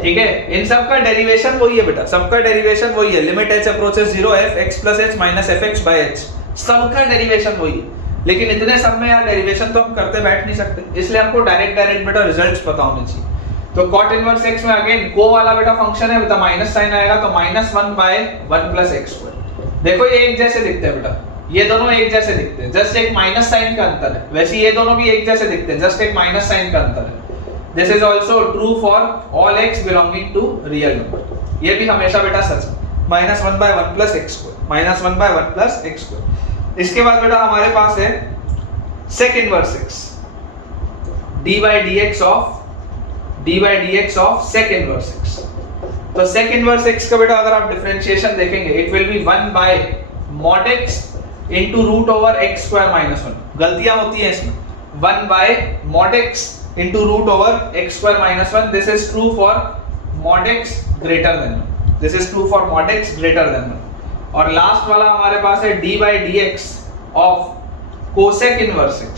ठीक है, इन सब का डेरिवेशन वही है बेटा, सबका डेरिवेशन वही है, limit h approaches 0 f x + h - fx/h, सबका डेरिवेशन वही है। लेकिन इतने सब में यार डेरिवेशन तो हम करते बैठ नहीं सकते, इसलिए आपको डायरेक्ट बेटा रिजल्ट्स पता होने चाहिए। तो cot इनवर्स x में अगेन को वाला बेटा फंक्शन है, बेटा माइनस साइन आएगा तो -1/1 + x²। देखो ये एक जैसे दिखते हैं बेटा, ये दोनों एक जैसे दिखते हैं, जस्ट एक माइनस साइन का अंतर है। वैसे ये दोनों भी एक जैसे दिखते हैं, जस्ट एक माइनस साइन का अंतर है। This is also true for all x belonging to real number, ये भी हमेशा बेटा सच है, -1/1 + x², -1/1 + x²। इसके बाद बेटा हमारे पास है sec inverse x, d/dx of sec inverse x। तो sec इनवर्स x का बेटा अगर आप डिफरेंशिएशन देखेंगे, it will be 1/mod x into √x² - 1। गलतियां होती हैं इसमें, 1/mod x into √x² - 1। This is true for mod x greater than 1, this is true for mod x greater than 1। और लास्ट वाला हमारे पास है d/dx of cosec inverse x,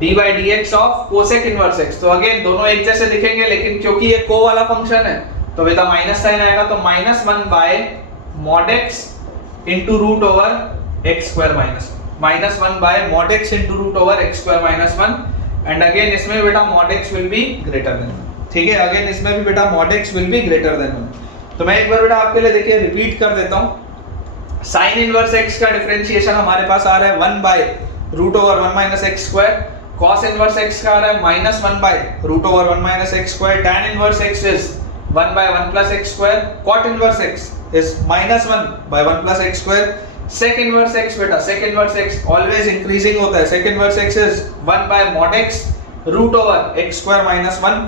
d/dx of cosec inverse x। तो again दोनों एक जैसे दिखेंगे, लेकिन क्योंकि ये को वाला फंक्शन है तो बेटा माइनस साइन आएगा, तो -1/mod x into √x² - 1, -1/mod x into √x² - 1। And again इसमें बेटा mod x will be greater than 1। ठीक है, अगेन इसमें भी बेटा mod x will be greater than 1। तो मैं एक बार बेटा आपके लिए देखिए रिपीट कर देता हूं। sin इनवर्स x का डिफरेंशिएशन हमारे पास आ रहा है 1/√1 - x², cos इनवर्स x का आ रहा है -1/√1 - x², tan inverse x is 1/1 + x², cot inverse x is -1/1 + x², sec inverse x बेटा, sec inverse x always increasing होता है, sec inverse x is 1/mod x √x² - 1,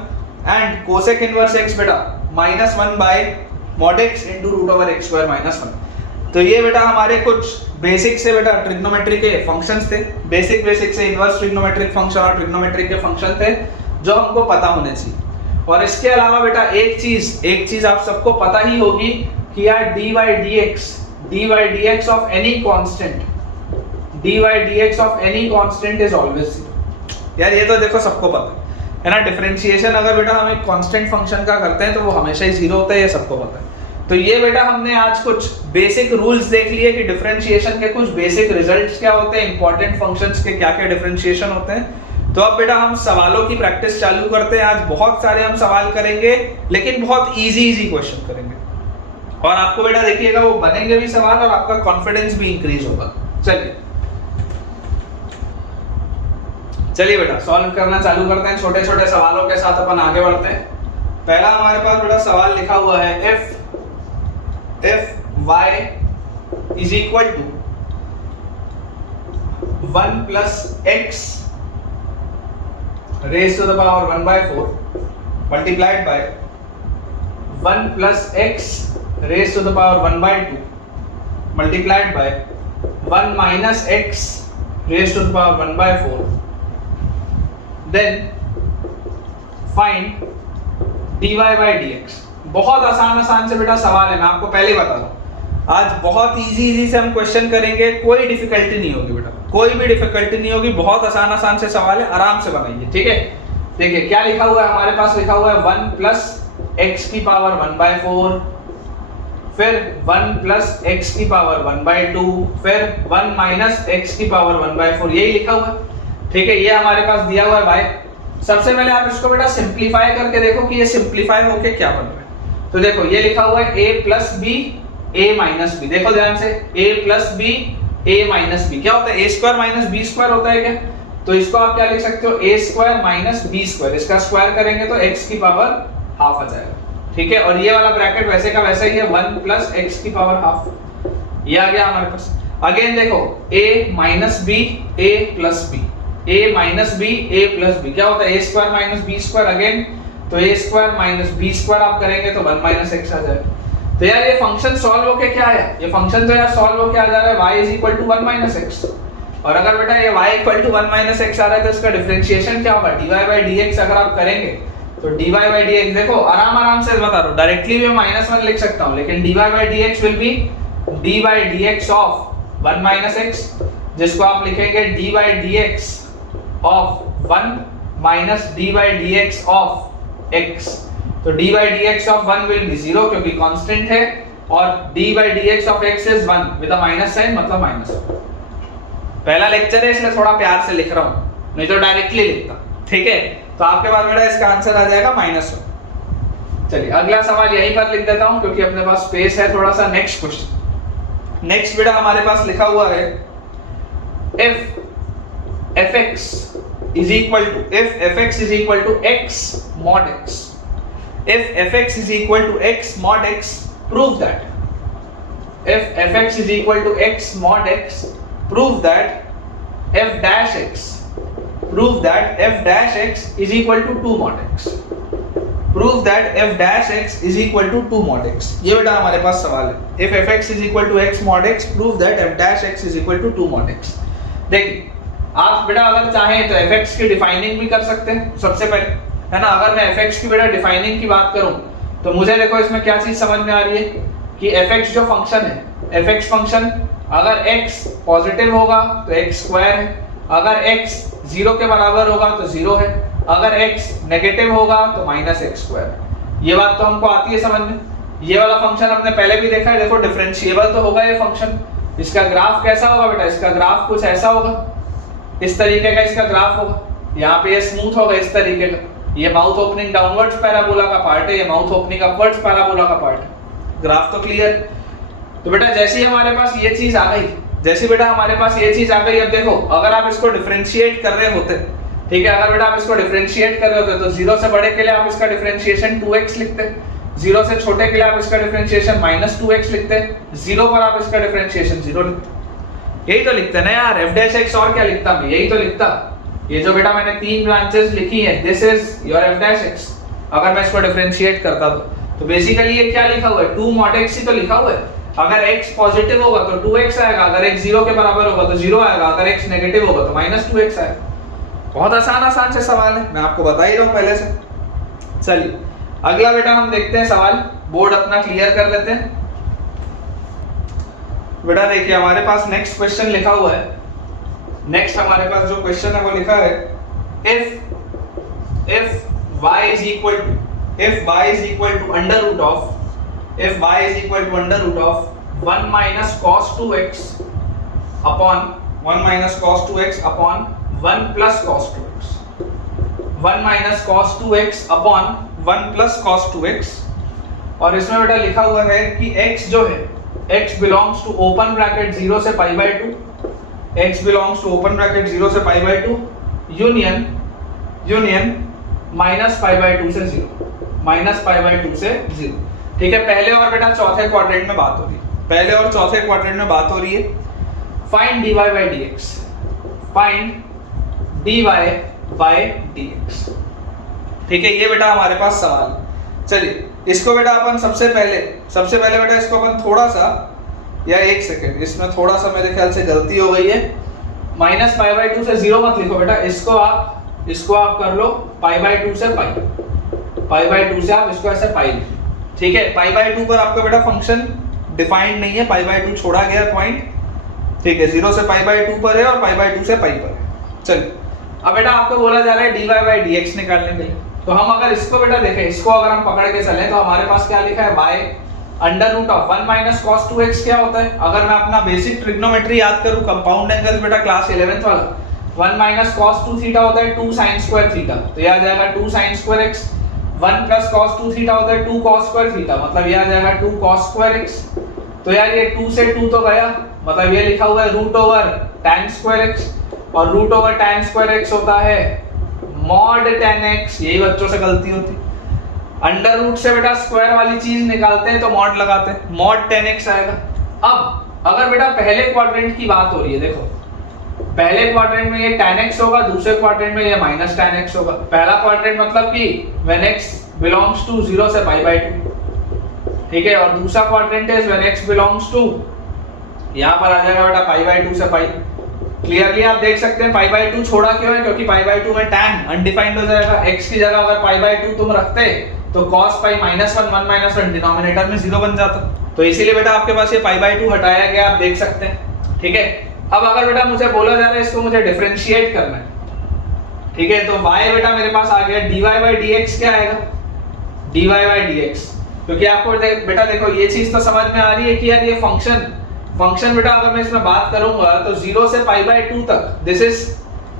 and cosec inverse x बेटा -1/√x² mod x into root over x square minus 1। तो ये बेटा हमारे कुछ basic से बेटा ट्रिग्नोमेट्री के फंक्शंस थे, बेसिक से इनवर्स ट्रिग्नोमेट्रिक फंक्शन और ट्रिग्नोमेट्री के फंक्शन थे जो हमको पता होने चाहिए। और इसके अलावा बेटा एक चीज आप सबको पता ही होगी कि यार dy dx of any constant is always 0। यार ये तो देखो सबको पता है ना, डिफरेंशिएशन अगर बेटा हम एक कांस्टेंट फंक्शन का करते हैं तो वो हमेशा ही 0 होता है, ये सबको पता है। तो ये बेटा हमने आज कुछ बेसिक रूल्स देख लिए कि डिफरेंशिएशन के कुछ बेसिक रिजल्ट्स क्या होते हैं, इंपॉर्टेंट फंक्शंस के क्या क्या डिफरेंशिएशन होते हैं। तो अब बेटा हम सवालों की प्रैक्टिस चालू करते हैं। आज बहुत सारे हम सवाल करेंगे लेकिन बहुत इजी क्वेश्चन करेंगे और आपको बेटा देखिएगा वो बनेंगे भी सवाल और आपका कॉन्फिडेंस भी इंक्रीज होगा। चलिए बेटा सॉल्व करना चालू करते हैं। छोटे छोटे सवालों के साथ अपन आगे बढ़ते हैं। पहला हमारे पास बेटा सवाल लिखा हुआ है if y is equal to 1 plus x raised to the power 1 by 4 multiplied by 1 plus x raised to the power 1 by 2 multiplied by 1 minus x raised to the power 1 by 4, then find dy by dx। बहुत आसान से बेटा सवाल है, मैं आपको पहले ही बता दूं। आज बहुत इजी से हम क्वेश्चन करेंगे, कोई डिफिकल्टी नहीं होगी बेटा, कोई भी डिफिकल्टी नहीं होगी। बहुत आसान से सवाल है, आराम से बनाइए, ठीक है। देखिए क्या लिखा हुआ है हमारे पास, लिखा हुआ है 1 प्लस x की पावर 1 by 4, फिर 1 प्लस x की पावर 1 by 2, फिर 1 माइनस x की पावर 1 by 4, यही लिखा हुआ है, ठीक है। ये हमारे पास दिया हुआ है y। सबसे पहले आप इसको बेटा सिंप्लीफाई करके देखो कि ये सिंप्लीफाई होके क्या बन रहा है। तो देखो ये लिखा हुआ है a plus b a minus b, देखो ध्यान से a plus b a minus b क्या होता है, a square minus b square होता है क्या। तो इसको आप क्या लिख सकते हो, a square minus b square, इसका स्क्वायर करेंगे तो x की पावर हाफ आ जाएगा, ठीक है। और ये वाला ब्रैकेट वैसे का वैसा ही है, 1 प्लस x की पावर हाफ, ये आ गया हमारे पास। अगेन देखो a minus b a plus b, a minus b a plus b क्या होता है, a square minus b square, again तो a square minus b square आप करेंगे तो 1 माइनस x आ जाएगा। तो यार ये फंक्शन सॉल्व होके क्या है, ये फंक्शन जो यार सॉल्व होके आ जा रहा है y is equal to 1 minus x। और अगर बेटा ये y equal to 1 minus x आ रहा है तो इसका डिफरेंशिएशन क्या होगा, dy बाय dx। अगर आप करेंगे तो dy बाय dx, देखो आराम से बता रहा हूं, डायरेक्टली भी मैं -1 लिख सकता हूं, लेकिन dy by dx will be d by dx of 1 minus x, जिसको आप लिखेंगे d by dx of 1 minus d by dx of x। तो d by dx of 1 will be 0 क्योंकि कांस्टेंट है, और d by dx of x is 1 with a minus sign, मतलब minus. पहला lecture है इसलिए थोड़ा प्यार से लिख रहा हूं, नहीं तो डायरेक्टली लिखता, ठीक है। तो आपके पास बेटा इसका आंसर आ जाएगा -1। चलिए अगला सवाल यहीं पर लिख देता हूं क्योंकि अपने पास स्पेस है थोड़ा सा। नेक्स्ट क्वेश्चन, नेक्स्ट बेटा हमारे पास लिखा हुआ है if fx is equal to x mod x, if fx is equal to x mod x, prove that if fx is equal to x mod x, prove that f dash x is equal to 2 mod x, prove that f dash x is equal to 2 mod x। ये बेटा हमारे पास सवाल है, if fx is equal to x mod x, prove that f dash x is equal to 2 mod x। देखिए आप बेटा अगर चाहें तो fx की डिफाइनिंग भी कर सकते हैं सबसे पहले, है ना। अगर मैं fx की बेटा डिफाइनिंग की बात करूं तो मुझे देखो इसमें क्या चीज समझ में आ रही है कि fx जो फंक्शन है, fx फंक्शन अगर x पॉजिटिव होगा तो x स्क्वायर है, अगर x 0 के बराबर होगा तो 0 है, अगर x नेगेटिव होगा तो माइनस x स्क्वायर। ये बात तो हमको आती है समझ में। ये वाला फंक्शन हमने पहले भी देखा है, देखो डिफरेंशिएबल तो होगा ये फंक्शन। इसका ग्राफ कैसा होगा बेटा, इसका ग्राफ कुछ ऐसा होगा, इस तरीके का इसका ग्राफ होगा। यहाँ पे ये स्मूथ होगा इस तरीके का, ये माउथ ओपनिंग डाउनवर्ड्स पैराबोला का पार्ट है, ये माउथ ओपनिंग अपवर्ड्स पैराबोला का पार्ट है। ग्राफ तो क्लियर। तो बेटा जैसे ही हमारे पास ये चीज आ गई, अब देखो अगर आप इसको डिफरेंशिएट कर रहे होते, ठीक है, अगर बेटा आप इसको डिफरेंशिएट कर रहे होते तो 0 से बड़े के लिए आप इसका डिफरेंशिएशन 2x लिखते, 0 से छोटे के लिए आप इसका डिफरेंशिएशन -2x लिखते, 0 पर आप इसका डिफरेंशिएशन 0 लिखते। यही तो लिखते ना यार, f dash x, और क्या लिखता मैं, यही तो लिखता। ये जो बेटा मैंने 3 ब्रांचेस लिखी है, this is your f dash x। अगर मैं इसको डिफरेंशिएट करता तो बेसिकली ये क्या लिखा हुआ है, 2 mod x ही तो लिखा हुआ है। अगर x पॉजिटिव होगा तो 2x आएगा, अगर x 0 के बराबर होगा तो 0 आएगा, अगर x नेगेटिव होगा तो -2x आएगा। बहुत आसान से सवाल है, मैं आपको बता ही रहा हूं पहले से। चलिए अगला बेटा हम देखते हैं सवाल, बोर्ड अपना क्लियर कर लेते हैं। बेटा देखिए हमारे पास नेक्स्ट क्वेश्चन लिखा हुआ है। नेक्स्ट हमारे पास जो क्वेश्चन है वो लिखा है if y is equal to under root of 1 minus cos 2x upon 1 plus cos 2x 1 minus cos 2x upon 1 plus cos 2x, और इसमें बेटा लिखा हुआ है कि x जो है x belongs to open bracket 0 से pi by 2, x belongs to open bracket 0 से pi by 2 union minus pi by 2 से 0, minus pi by 2 से 0। ठीक है, पहले और बेटा चौथे क्वाड्रेंट में बात हो रही है, पहले और चौथे क्वाड्रेंट में बात हो रही है। Find dy by dx, find dy by dx। ठीक है, ये बेटा हमारे पास सवाल। चलिए इसको बेटा अपन सबसे पहले बेटा इसको अपन थोड़ा सा, या एक सेकेंड, इसमें थोड़ा सा मेरे ख्याल से गलती हो गई है। माइनस पाई बाई 2 से 0 मत लिखो बेटा, इसको आप कर लो पाई बाई 2 से पाई बाई 2 से आप इसको ऐसे पाई। ठीक है, पाई बाई 2 पर आपका बेटा फंक्शन डिफाइंड नहीं है, पाई बाई 2 छोड़ा गया पॉइंट। ठीक है, 0 से पाई बाई 2 पर है और पाई बाई 2 से पाई पर है। चलिए अब बेटा आपको बोला जा रहा है dy बाई dx निकालने के लिए, तो हम अगर इसको बेटा देखें, इसको अगर हम पकड़ के चलें तो हमारे पास क्या लिखा है, by under root of 1 minus cos 2x क्या होता है। अगर मैं अपना बेसिक ट्रिग्नोमेट्री याद करूं, कंपाउंड एंगल्स बेटा क्लास 11th वाला, 1 माइनस cos 2 थीटा होता है 2 sin स्क्वायर थीटा, तो ये आ जाएगा 2 sin square x। 1 plus cos 2 theta होता है 2 cos स्क्वायर थीटा, मतलब ये आ जाएगा 2 cos स्क्वायर x। तो यार ये 2 से 2 तो गया, मतलब ये लिखा हुआ है root over tan square x, और root over tan square x होता है mod tan x। यही बच्चों से गलती होती, अंडर रूट से बेटा स्क्वायर वाली चीज निकालते हैं तो मॉड लगाते हैं, mod tan x आएगा। अब अगर बेटा पहले क्वाड्रेंट की बात हो रही है, देखो पहले क्वाड्रेंट में ये tan x होगा, दूसरे क्वाड्रेंट में ये माइनस tan x होगा। पहला क्वाड्रेंट मतलब कि when x belongs to 0 से pi by 2, ठीक है, और दूसरा क्वाड्रेंट है when x belongs to, यहाँ पर आ जाएगा बेटा pi by 2 से pi। क्लियरली आप देख सकते हैं pi by 2 छोड़ा क्यों है, क्योंकि pi by 2 में tan अनडिफाइंड हो जाएगा। x की जगह अगर pi by 2 तुम रखते तो cos pi -1 1 -1 डिनोमिनेटर में 0 बन जाता, तो इसीलिए बेटा आपके पास ये pi by 2 हटाया गया, आप देख सकते हैं। ठीक है, अब अगर बेटा मुझे बोला जा रहा है इसको मुझे डिफरेंशिएट करना है, ठीक है, तो y बेटा मेरे पास आ गया dy by dx क्या आएगा, dy by dx, क्योंकि आपको बेटा देखो ये चीज तो समझ में आ रही है कि यार ये फंक्शन बेटा अगर मैं इसमें बात करूंगा तो 0 से pi by 2 तक दिस इज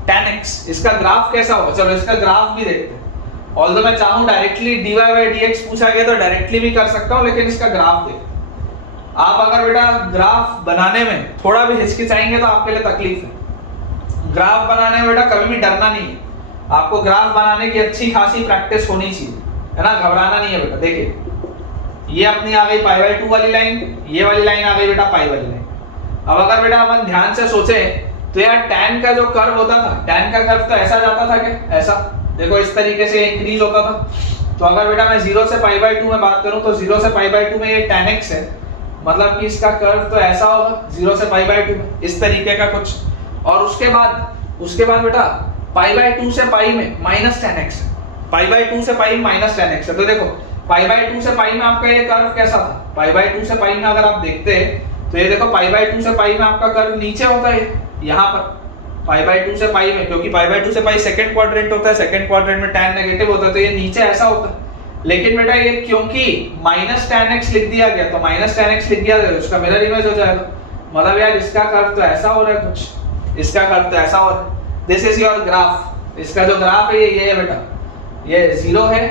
tan x, इसका ग्राफ कैसा होगा, चलो इसका ग्राफ भी देखते हैं। ऑल्दो मैं चाहूं डायरेक्टली dy by dx पूछा गया तो डायरेक्टली भी कर सकता हूं, लेकिन इसका ग्राफ देखो। आप अगर बेटा ग्राफ बनाने में थोड़ा भी हिचकिचाएंगे तो आपके लिए तकलीफ है। ग्राफ बनाने में बेटा कभी भी डरना नहीं है, आपको ग्राफ बनाने की अच्छी खासी प्रैक्टिस होनी चाहिए, है ना, घबराना नहीं है बेटा। देखिए ये अपनी आ गई पाई बाई 2 वाली लाइन, ये वाली लाइन आ गई बेटा पाई वाली लाइन। अब अगर बेटा अपन ध्यान से सोचे तो यार tan का जो कर्व होता था, tan का कर्व तो ऐसा जाता था क्या, ऐसा देखो इस तरीके से इंक्रीज होता था। तो अगर बेटा मैं 0 से पाई बाई 2 में बात करूं तो 0 से पाई बाई 2 में ये tan x है, मतलब कि इसका कर्व तो ऐसा होगा 0 से पाई बाई 2 में इस तरीके का कुछ, और उसके बाद बेटा पाई बाई 2 से पाई में माइनस tan x है, पाई बाई 2 से पाई में माइनस tan x है। तो देखो पाई बाई 2 से पाई में आपका ये कर्व कैसा था, पाई बाई 2 से पाई में अगर आप देखते हैं तो ये देखो पाई बाई 2 से पाई में आपका कर्व नीचे होता है, यहाँ पर पाई बाई 2 से पाई में, क्योंकि पाई बाई 2 से पाई सेकंड क्वाड्रेंट होता है, सेकंड क्वाड्रेंट में tan नेगेटिव होता है, तो ये नीचे ऐसा होता है। लेकिन बेटा ये क्योंकि माइनस tan x लिख दिया गया, तो माइनस tan x लिख दिया गया, उसका मिरर इमेज हो जाएगा, मतलब यार इसका कर्व तो ऐसा हो रहा है कुछ, इसका कर्व तो ऐसा हो रहा है। दिस इज योर ग्राफ, इसका जो ग्राफ है ये है बेटा, ये 0 है,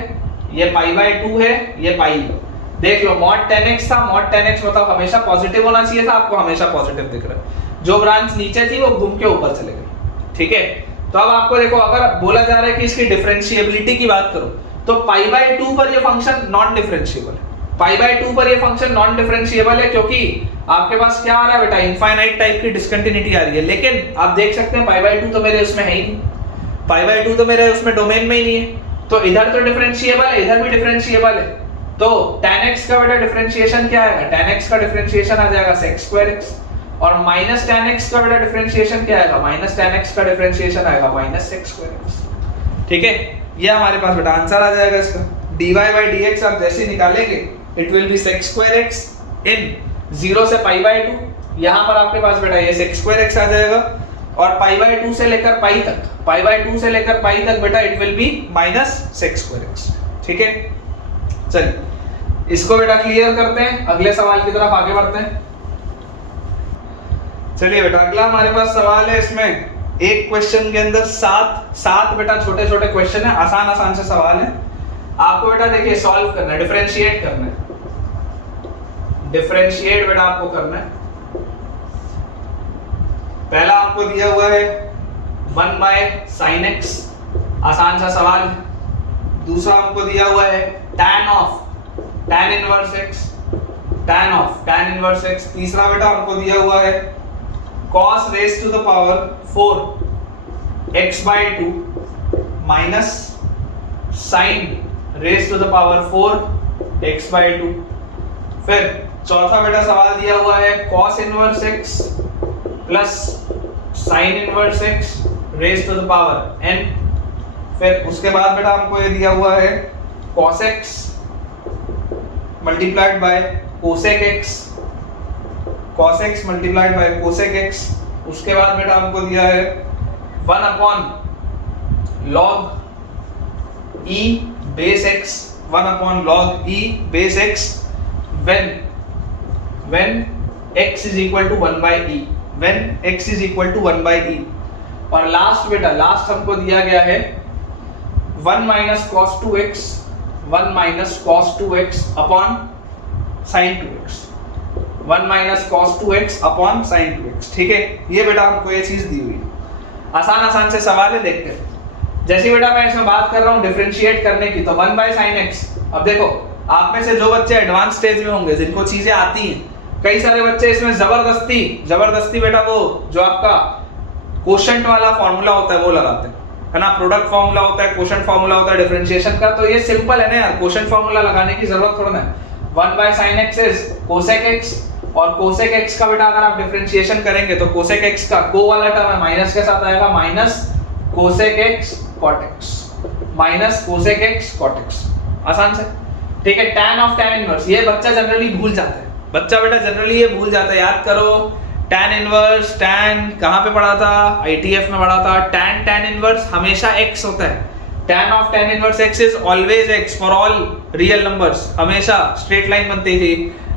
ये पाई बाई 2 है, ये पाई है। देख लो mod tan x था, mod tan x मतलब हमेशा पॉजिटिव होना चाहिए था, आपको हमेशा पॉजिटिव दिख रहा है। जो ब्रांच नीचे थी वो घूम के ऊपर चले गई। ठीक है, तो अब आपको देखो अगर बोला जा रहा है कि इसकी डिफरेंशिएबिलिटी की बात करो तो पाई बाई 2 पर ये फंक्शन नॉन डिफरेंशिएबल है, पाई बाई 2 पर ये फंक्शन नॉन डिफरेंशिएबल है, क्योंकि आपके पास क्या आ रहा है बेटा, इनफाइनाइट टाइप की डिसकंटिन्यूटी आ रही है। लेकिन आप देख सकते हैं पाई बाई 2 तो मेरे उसमें है ही नहीं, पाई बाई 2 तो मेरे उसमें डोमेन में ही नहीं है, तो इधर तो डिफरेंशिएबल है, इधर भी डिफरेंशिएबल है, तो tan x का बेटा डिफरेंशिएशन क्या आएगा? tan x का डिफरेंशिएशन आ जाएगा sec स्क्वायर x, और माइनस tan x का बेटा डिफरेंशिएशन क्या आएगा? माइनस tan x का डिफरेंशिएशन आएगा माइनस sec स्क्वायर x। ठीक है, ये हमारे पास बेटा आंसर आ जाएगा इसका। dy by dx आप जैसे निकालेंगे it will be sec square x इन 0 से पाई बाय 2। यहाँ पर आपके पास बेटा ये sec स्क्वायर x आ जाएगा, और पाई बाय 2 से लेकर पाई तक, पाई बाय 2 से लेकर पाई तक बेटा it will be minus sec square x। ठीक है, चलिए इसको बेटा क्लियर करते हैं, अगले सवाल की तरफ आगे बढ़ते हैं। चलिए बेटा अगला हमारे पास सवाल है, इसमें एक क्वेश्चन के अंदर सात बेटा छोटे छोटे क्वेश्चन है, आसान आसान से सवाल है। आपको बेटा देखिए सॉल्व करना है, डिफरेंशिएट करना है, डिफरेंशिएट बेटा आपको करना है। पहला आपको दिया हुआ है 1 बाय साइन एक्स, आसान सा सवाल है। दूसरा आपको दिया हुआ है tan inverse x, tan inverse x। तीसरा बेटा आपको दिया हुआ है cos raise to the power 4 x by 2 minus sin raise to the power 4 x by 2। फिर चौथा बेटा सवाल दिया हुआ है cos inverse x plus sin inverse x raise to the power n। फिर उसके बाद बेटा हमको ये दिया हुआ है cos x multiplied bye cosec x, cos x multiplied bye cosec x। उसके बाद बेटा हमको दिया है 1 upon log e base x, 1 upon log e base x when x is equal to 1 by e, when x is equal to 1 by e। और last बेटा last हमको दिया गया है 1 minus cos 2x, 1 minus cos 2x upon sin 2x, 1 minus cos 2x upon sin 2x। ठीक है, ये बेटा हमको ये चीज दी हुई है। आसान आसान से सवाल है, देखते हैं। जैसे बेटा मैं इसमें बात कर रहा हूँ डिफरेंशिएट करने की, तो 1 बाय sin x। अब देखो आप में से जो बच्चे एडवांस स्टेज में होंगे, जिनको चीजें आती हैं, कई सारे बच्चे इसमें जबरदस्ती बेटा वो जो आपका क्वोशंट वाला फॉर्मूला होता है वो लगाते हैं, है ना। प्रोडक्ट फॉर्मूला होता है, क्वोशंट फॉर्मूला होता है डिफरेंशिएशन का। तो ये सिंपल है ना यार, क्वोशंट फॉर्मूला लगाने की जरूरत थोड़ा ना है। 1 by sin x is cosec x, और cosec x का बेटा अगर आप डिफरेंशिएशन करेंगे तो cosec x का को वाला टर्म है माइनस के साथ आएगा, minus cosec x cot x, minus cosec x cot x। आसान से, ठीक है। tan of tan इनवर्स, ये बच्चा जनरली भूल जाता है, बच्चा बेटा जनरली ये भूल जाता है। याद करो tan इनवर्स, tan कहाँ पे पढ़ा था? ITF में पढ़ा था। tan इनवर्स हमेशा x होता है। tan of tan inverse x is always x for all real numbers, हमेशा स्ट्रेट लाइन बनती थी।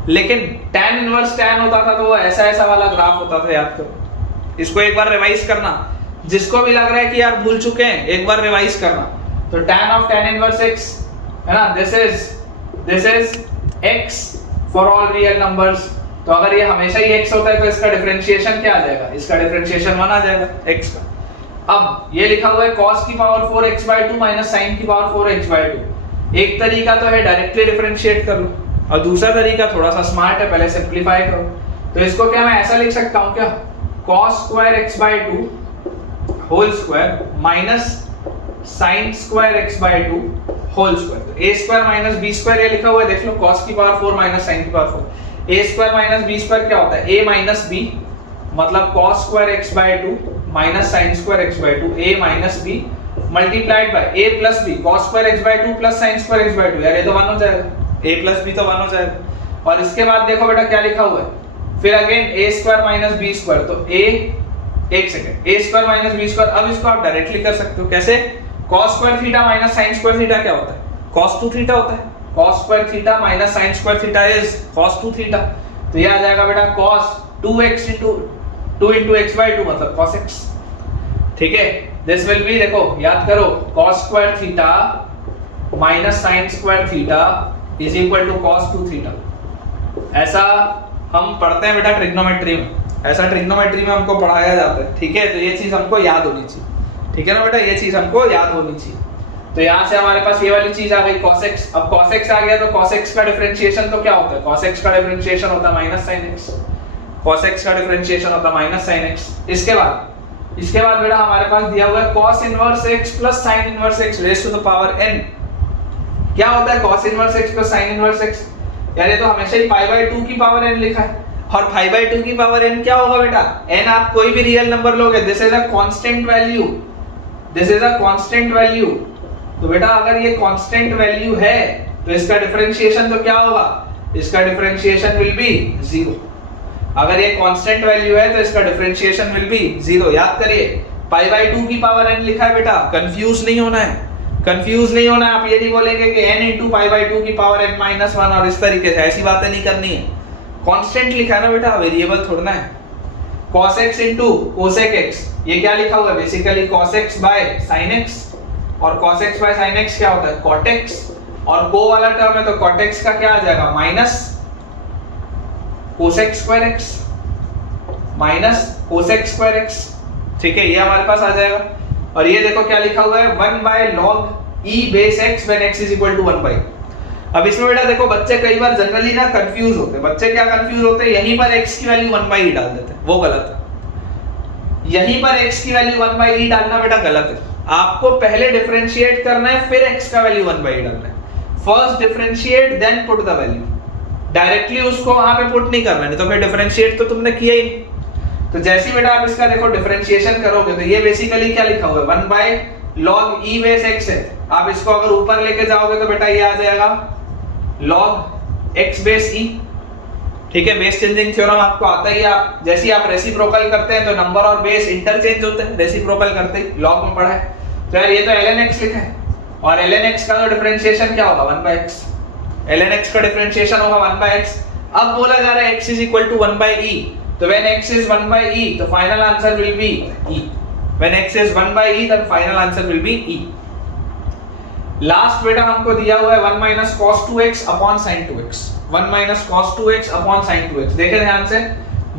लेकिन tan inverse tan होता था तो वो ऐसा वाला ग्राफ होता था, याद करो। इसको एक बार रिवाइज करना, जिसको भी लग रहा है कि यार भूल चुके हैं, एक बार रिवाइज करना। तो tan of tan inverse x है ना, this is x for all real numbers। तो अगर ये हमेशा ही x होता है तो इसका डिफरेंशिएशन क्या आ जाएगा? इसका डिफरेंशिएशन 1 आ जाएगा x का। अब ये लिखा हुआ है cos की power 4x by 2 minus sin की पावर 4x by 2। एक तरीका तो है डायरेक्टली डिफरेंशिएट कर लो, और दूसरा तरीका थोड़ा सा स्मार्ट है, पहले सिंपलीफाई करो। तो इसको क्या मैं ऐसा लिख सकता हूँ क्या? cos square x by 2 whole square minus sin square x by 2 whole square. तो a square minus b square ये लिखा हुआ है, देख लो cos की पावर 4 माइनस sin की power 4। a square minus b square क्या होता है? a माइनस b, मतलब cos square x by 2 minus sin square x by 2, a minus b multiplied by a plus b, cos square x by 2 plus sin square x by 2। यार ये तो 1 हो जाएगा, a plus b तो 1 हो जाएगा। और इसके बाद देखो बेटा क्या लिखा हुआ है, फिर again a square minus b square. तो a, एक second, a square minus b square. अब इसको आप डायरेक्टली कर सकते हो, कैसे? cos square theta minus sin square theta क्या होता है? cos 2 थीटा होता है। cos square theta minus sin square theta is cos 2 theta. तो ये आ जाएगा बेटा cos 2x into 2 into x by 2 मतलब cos x। ठीक है, दिस विल बी, देखो याद करो, cos square theta minus sin square theta is equal to cos 2 theta. ऐसा हम पढ़ते हैं बेटा ट्रिग्नोमेट्री में, ऐसा ट्रिग्नोमेट्री में हमको पढ़ाया जाता है। ठीक है, तो ये चीज हमको याद होनी चाहिए। ठीक है ना बेटा, ये चीज हमको याद होनी चाहिए। तो यहाँ से हमारे पास ये वाली चीज आ गई cos x। अब cos x आ गया तो cos x का डिफरेंशिएशन तो क्या होता है? cos x का डिफरेंशिएशन होता है minus sin x। cos x का डिफरेंशिएशन होता है माइनस sin x। इसके बाद बेटा हमारे पास दिया हुआ है cos inverse x plus sin inverse x raise to the power n। क्या होता है cos inverse x plus sin inverse x? यार ये तो हमेशा ही पाई बाय 2 की पावर n लिखा है, और पाई बाय 2 की पावर n क्या होगा बेटा? n आप कोई भी रियल नंबर लोगे, this is a constant value, this is a constant value. तो बेटा अगर ये कांस्टेंट वैल्यू है तो इसका डिफरेंशिएशन तो क्या होगा? इसका डिफरेंशिएशन विल बी 0। अगर ये कांस्टेंट वैल्यू है तो इसका डिफरेंशिएशन विल बी 0। याद करिए, पाई बाय 2 की पावर n लिखा है बेटा, कंफ्यूज नहीं होना है, कंफ्यूज नहीं होना है। आप ये नहीं बोलेंगे कि n into पाई बाय 2 की पावर n माइनस 1 और इस तरीके से, ऐसी बातें नहीं करनी है। कांस्टेंट लिखा है ना बेटा, वेरिएबल थोड़ा है। cos x into cosec x, ये क्या लिखा हुआ है? Basically cos x by sin x, और cos x by sin x क्या होता है? cot x, और को वाला टर्म है तो cot x का क्या आ जाएगा? Minus cosec square x, minus cosec square x। ठीक है, ये हमारे पास आ जाएगा। और ये देखो क्या लिखा हुआ है? 1 by log e base x when x is equal to 1 by। अब इसमें बेटा देखो, बच्चे कई बार जनरली ना कंफ्यूज होते हैं। बच्चे क्या कंफ्यूज होते हैं? यहीं पर x की वैल्यू 1 by e डाल देते हैं, वो गलत है। यहीं पर x की वैल्यू 1 by e डालना बेटा गलत है। आपको पहले डिफरेंशिएट करना है, फिर x का वैल्यू 1 by e डालना है। First differentiate then put the value, directly उसको वहां पे पुट नहीं करना, नहीं तो फिर डिफरेंशिएट तो तुमने किया ही नहीं। तो जैसे ही बेटा आप इसका देखो डिफरेंशिएशन करोगे तो ये बेसिकली क्या लिखा हुआ है? 1 by log e base x है। आप इसको अगर ऊपर लेके जाओगे तो बेटा ये आ जाएगा log x base e। ठीक है, बेस चेंजिंग थ्योरम आपको आता ही है। आप जैसे ही आप रेसिप्रोकल करते हैं तो नंबर और बेस इंटरचेंज होते हैं, रेसिप्रोकल करते ही लॉग में पढ़ा है। तो यार ये तो ln x लिखा है, और ln x का तो डिफरेंशिएशन क्या होगा? 1 by x। ln x का डिफरेंशिएशन होगा 1 by x। अब बोला जा रहा है x is equal to 1 by e, तो when x is 1 by e तो final answer will be e। when x is 1 by e then final answer will be e। Last बेटा हमको दिया हुआ है 1 minus cos 2x upon sin 2x, 1 minus cos 2x upon sin 2x। देखें ध्यान से,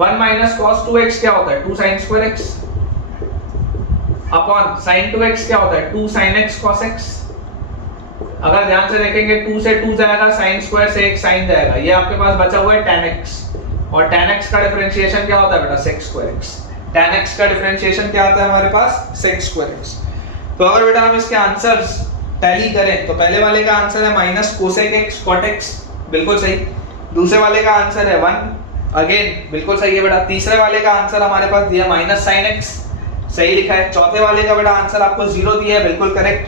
1 minus cos 2x क्या होता है? 2 sin square x upon sin 2x क्या होता है? 2 sin x cos x। अगर ध्यान से देखेंगे 2 से 2 जाएगा, sin स्क्वायर से 1 sin जाएगा, ये आपके पास बचा हुआ है tan x, और tan x का डिफरेंशिएशन क्या होता है बेटा? sec square x। tan x का डिफरेंशिएशन क्या आता है हमारे पास? sec square x। तो अगर बेटा हम इसके आंसर्स टैली करें तो पहले वाले का आंसर है minus cosec x cot x, बिल्कुल सही। दूसरे वाले का आंसर है 1, अगेन बिल्कुल सही है बेटा। तीसरे वाले का आंसर हमारे पास दिया माइनस sin x, सही लिखा है। चौथे वाले का बेटा आंसर आपको 0 दिया है, बिल्कुल करेक्ट।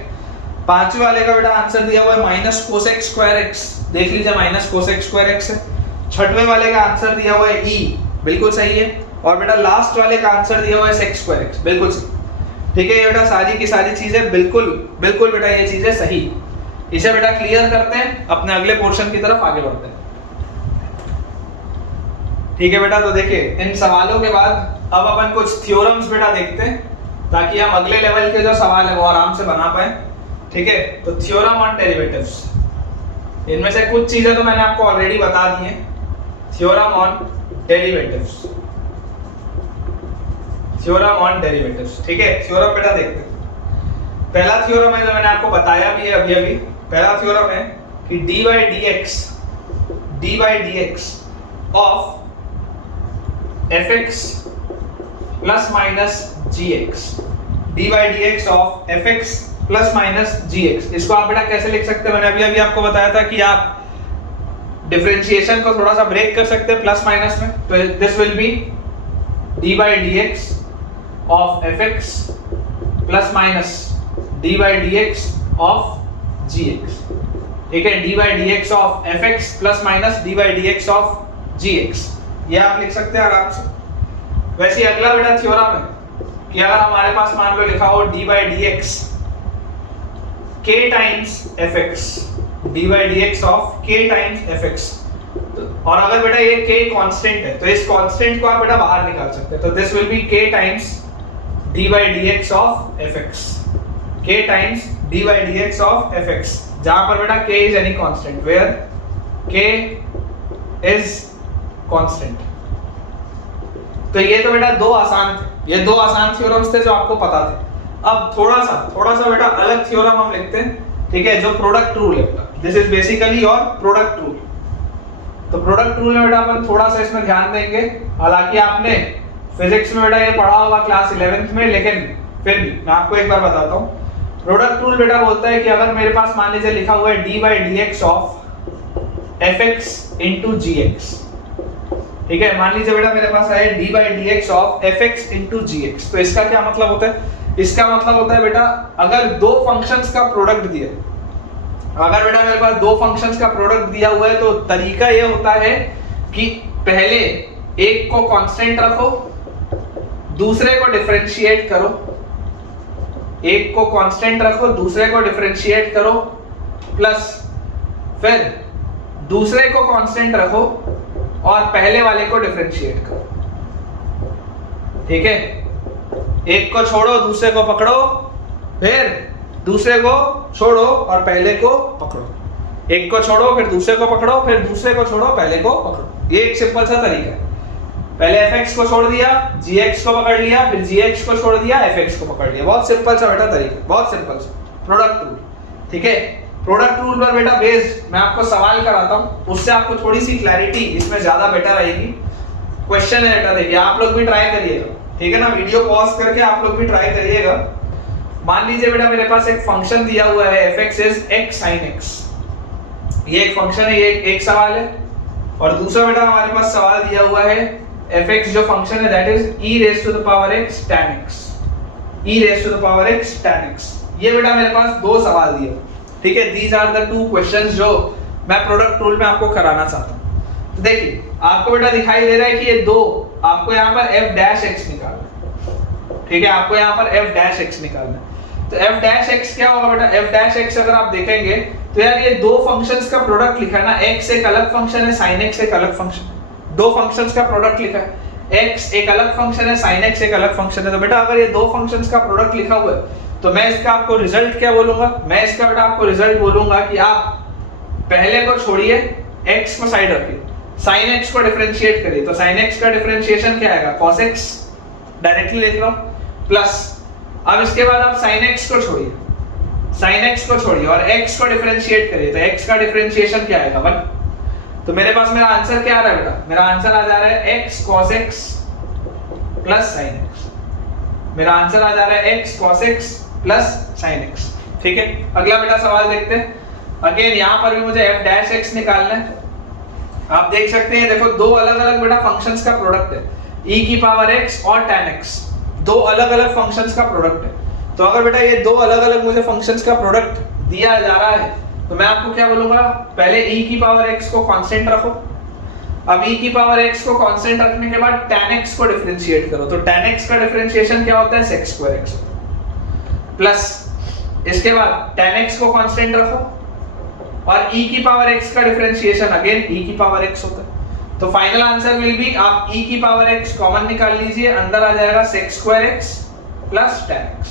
पांचवे वाले का बेटा आंसर दिया हुआ है माइनस cosec स्क्वायर x, देख लीजिए माइनस cosec स्क्वायर x है। छठवें वाले का आंसर दिया हुआ है e, बिल्कुल सही है। और बेटा लास्ट वाले का आंसर दिया हुआ है sec स्क्वायर x, बिल्कुल सही। ठीक है, ये बेटा सारी की सारी चीजें बिल्कुल बिल्कुल बेटा ये चीजें सही। इसे बेटा क्लियर करते हैं, अपने अगले पोर्शन की तरफ आगे बढ़ते हैं। ठीक है बेटा, तो देखिए इन सवालों के बाद अब अपन कुछ थ्योरम्स बेटा देखते हैं, ताकि हम अगले लेवल के जो सवाल है वो आराम से बना पाए। ठीक है, तो थ्योरम ऑन डेरिवेटिव्स, इनमें से कुछ चीजें तो मैंने आपको ऑलरेडी बता दी हैं। Theorem on derivatives, theorem on derivatives. ठीक है, थ्योरम बेटा देखते हैं। पहला थ्योरम है जो मैंने आपको बताया भी है अभी। पहला थ्योरम है कि dy dx of fx plus minus gx, dy dx of fx plus minus gx। इसको आप बेटा कैसे लिख सकते हैं? मैंने अभी आपको बताया था कि आप डिफरेंशिएशन को थोड़ा सा ब्रेक कर सकते हैं प्लस माइनस में। तो this will B dy dx of fx plus minus dy dx of gx। ठीक है, dy dx of fx plus minus dy dx of gx, ये आप लिख सकते हैं आराम से। वैसे अगला बेटा थ्योरम है कि अगर हमारे पास मान लो लिखा हो dy dx k times fx, dy dx of k times fx, और अगर बेटा ये k कांस्टेंट है तो इस कांस्टेंट को आप बेटा बाहर निकाल सकते हैं। तो this will B k times dy dx of fx, k times dy dx of fx, जहां पर बेटा k is any constant, where k is constant। तो ये तो बेटा दो आसान थे, ये दो आसान थ्योरम्स थे जो आपको पता थे। अब थोड़ा सा बेटा अलग थ्योरम हम लिखते हैं। ठीक है, जो प्रोडक्ट रूल है, this is basically your product rule. तो प्रोडक्ट रूल में बेटा अपन थोड़ा सा इसमें ध्यान देंगे। हालांकि आपने फिजिक्स में बेटा ये पढ़ा होगा क्लास 11th में, लेकिन फिर भी मैं आपको एक बार बताता हूँ। प्रोडक्ट रूल बेटा बोलता है कि अगर मेरे पास मान लीजिए लिखा हुआ है D by D x of f x into g x, ठीक है, मान लीजिए बेटा मेरे पास है D by D x of f x into g x, तो इसका क्या मतलब होता है? इसका मतलब होता है बेटा अगर दो फंक्शंस का प्रोडक्ट दिया, अगर बेटा मेरे पास दो फंक्शंस का प्रोडक्ट दिया हुआ है तो तरीका ये होता है कि पहले एक को कांस्टेंट रखो, दूसरे को डिफरेंशिएट करो, एक को कांस्टेंट रखो, दूसरे को डिफरेंशिएट करो, प्लस फिर दूसरे को कांस्टेंट रखो और पहले वाले को डिफरेंशिएट करो, ठीक है। एक को छोड़ो, दूसरे को पकड़ो, फिर दूसरे को छोड़ो और पहले को पकड़ो, एक को छोड़ो फिर दूसरे को पकड़ो, फिर दूसरे को छोड़ो पहले को पकड़ो। ये एक सिंपल सा तरीका है। पहले fx को छोड़ दिया, gx को पकड़ लिया, फिर gx को छोड़ दिया, fx को पकड़ लिया। बहुत सिंपल सा बेटा तरीका, बहुत सिंपल सा प्रोडक्ट रूल, ठीक है। प्रोडक्ट रूल पर बेटा बेस्ड मैं आपको सवाल कराता हूं, उससे आपको थोड़ी सी क्लैरिटी इसमें ज्यादा बेटर आएगी। क्वेश्चन है बेटा, देखिए आप लोग भी ट्राई करिएगा, ठीक है ना, वीडियो पॉज करके आप लोग भी ट्राई करिएगा। मान लीजिए बेटा मेरे पास एक फंक्शन दिया हुआ है fx is x sin x, ये एक फंक्शन है, ये एक सवाल है। और दूसरा बेटा हमारे पास सवाल दिया हुआ है fx जो फंक्शन है that is e raised to the power x tan x, e raised to the power x tan x। ये बेटा मेरे पास दो सवाल दिए, ठीक है। These are the two questions जो मैं प्रोडक्ट रूल में आपको कराना चाहता हूं। तो देखिए आपको बेटा दिखाई दे रहा है कि ये दो, आपको यहाँ पर f डैश x निकालना है, ठीक है, आपको यहाँ पर f डैश x निकालना है। तो f डैश x क्या होगा बेटा? f डैश x अगर आप देखेंगे तो यार ये दो फंक्शंस का प्रोडक्ट लिखा है ना, x एक अलग फंक्शन है, sin x एक अलग फंक्शन है, दो फंक्शंस का प्रोडक्ट लिखा है, x एक अलग फंक्शन है, sin x एक अलग फंक्शन है। तो बेटा अगर ये दो फंक्शंस का प्रोडक्ट लिखा हुआ है तो मैं इसका आपको रिजल्ट क्या बोलूंगा? मैं इसका बेटा आपको रिजल्ट बोलूंगा कि आप पहले को छोड़िए, x को साइड रखिए, sin x को डिफरेंशिएट करिए। तो sin x का डिफरेंशिएशन क्या आएगा? cos x, डायरेक्टली लिख रहा हूं, प्लस अब इसके बाद आप sin x को छोड़िए, sin x को छोड़िए और x को डिफरेंशिएट करिए। तो x का डिफरेंशिएशन क्या आएगा? 1। तो मेरे पास मेरा आंसर क्या आ रहा है बेटा? मेरा आंसर आ जा रहा है x cos x plus sin x। मेरा आंसर आ जा रहा है x cos x plus sin x, ठीक है। अगला बेटा सवाल देखते हैं। अगेन यहाँ पर भी मुझे f डैश x निकालना है। आप देख सकते हैं, देखो दो अलग अलग बेटा फंक्शंस का प्रोडक्ट है, e की पावर x और tan x, दो अलग अलग फंक्शंस का प्रोडक्ट है। तो अगर बेटा ये दो अलग अलग मुझे फंक्शंस का प्रोडक्ट दिया जा रहा है तो मैं आपको क्या बोलूंगा? पहले e की पावर x को कांस्टेंट रखो। अब e की पावर x को कांस्टेंट रखने के बाद tan x को डिफरेंशिएट करो। तो tan x का डिफरेंशिएशन क्या होता है? sec square x, प्लस इसके बाद tan x को कांस्टेंट रखो और e की पावर x का डिफरेंशिएशन अगेन e की पावर x होता है। तो फाइनल आंसर विल बी, आप e की पावर x कॉमन निकाल लीजिए, अंदर आ जाएगा sec square x plus tan x।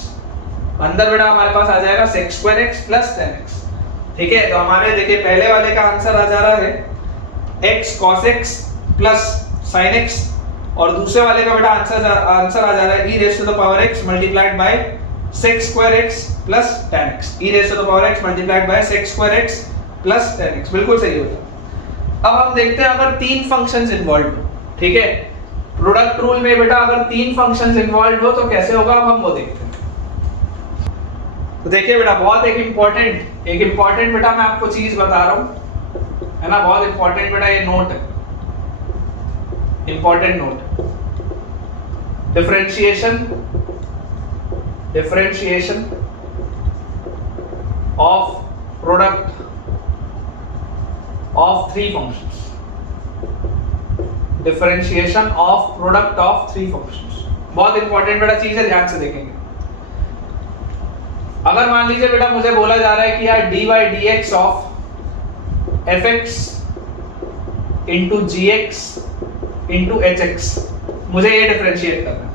अंदर बेटा हमारे पास आ जाएगा sec square x plus tan x, ठीक है। तो हमारे देखिए पहले वाले का आंसर आ जा रहा है x cos x plus sin x और दूसरे वाले का बेटा आंसर आ जा रहा है e raised to the power x multiplied by sec square x plus tan x, e raised to the power x multiplied by sec square x plus tan x, बिल्कुल सही होगा। अब हम देखते हैं अगर तीन फंक्शंस इन्वॉल्व हो, ठीक है, प्रोडक्ट रूल में बेटा अगर तीन फंक्शंस इन्वॉल्व हो तो कैसे होगा, अब हम वो देखते हैं। तो देखिए बेटा बहुत एक इंपॉर्टेंट बेटा मैं आपको चीज बता रहा हूं, है ना, बहुत इंपॉर्टेंट बेटा ये नोट है, important note. Differentiation of product of three functions, differentiation of product of three functions, बहुत इंपॉर्टेंट बेटा चीज है, ध्यान से देखेंगे। अगर मान लीजिए बेटा मुझे बोला जा रहा है कि यार dy dx of fx into gx into hx, मुझे ये डिफरेंशिएट करना है।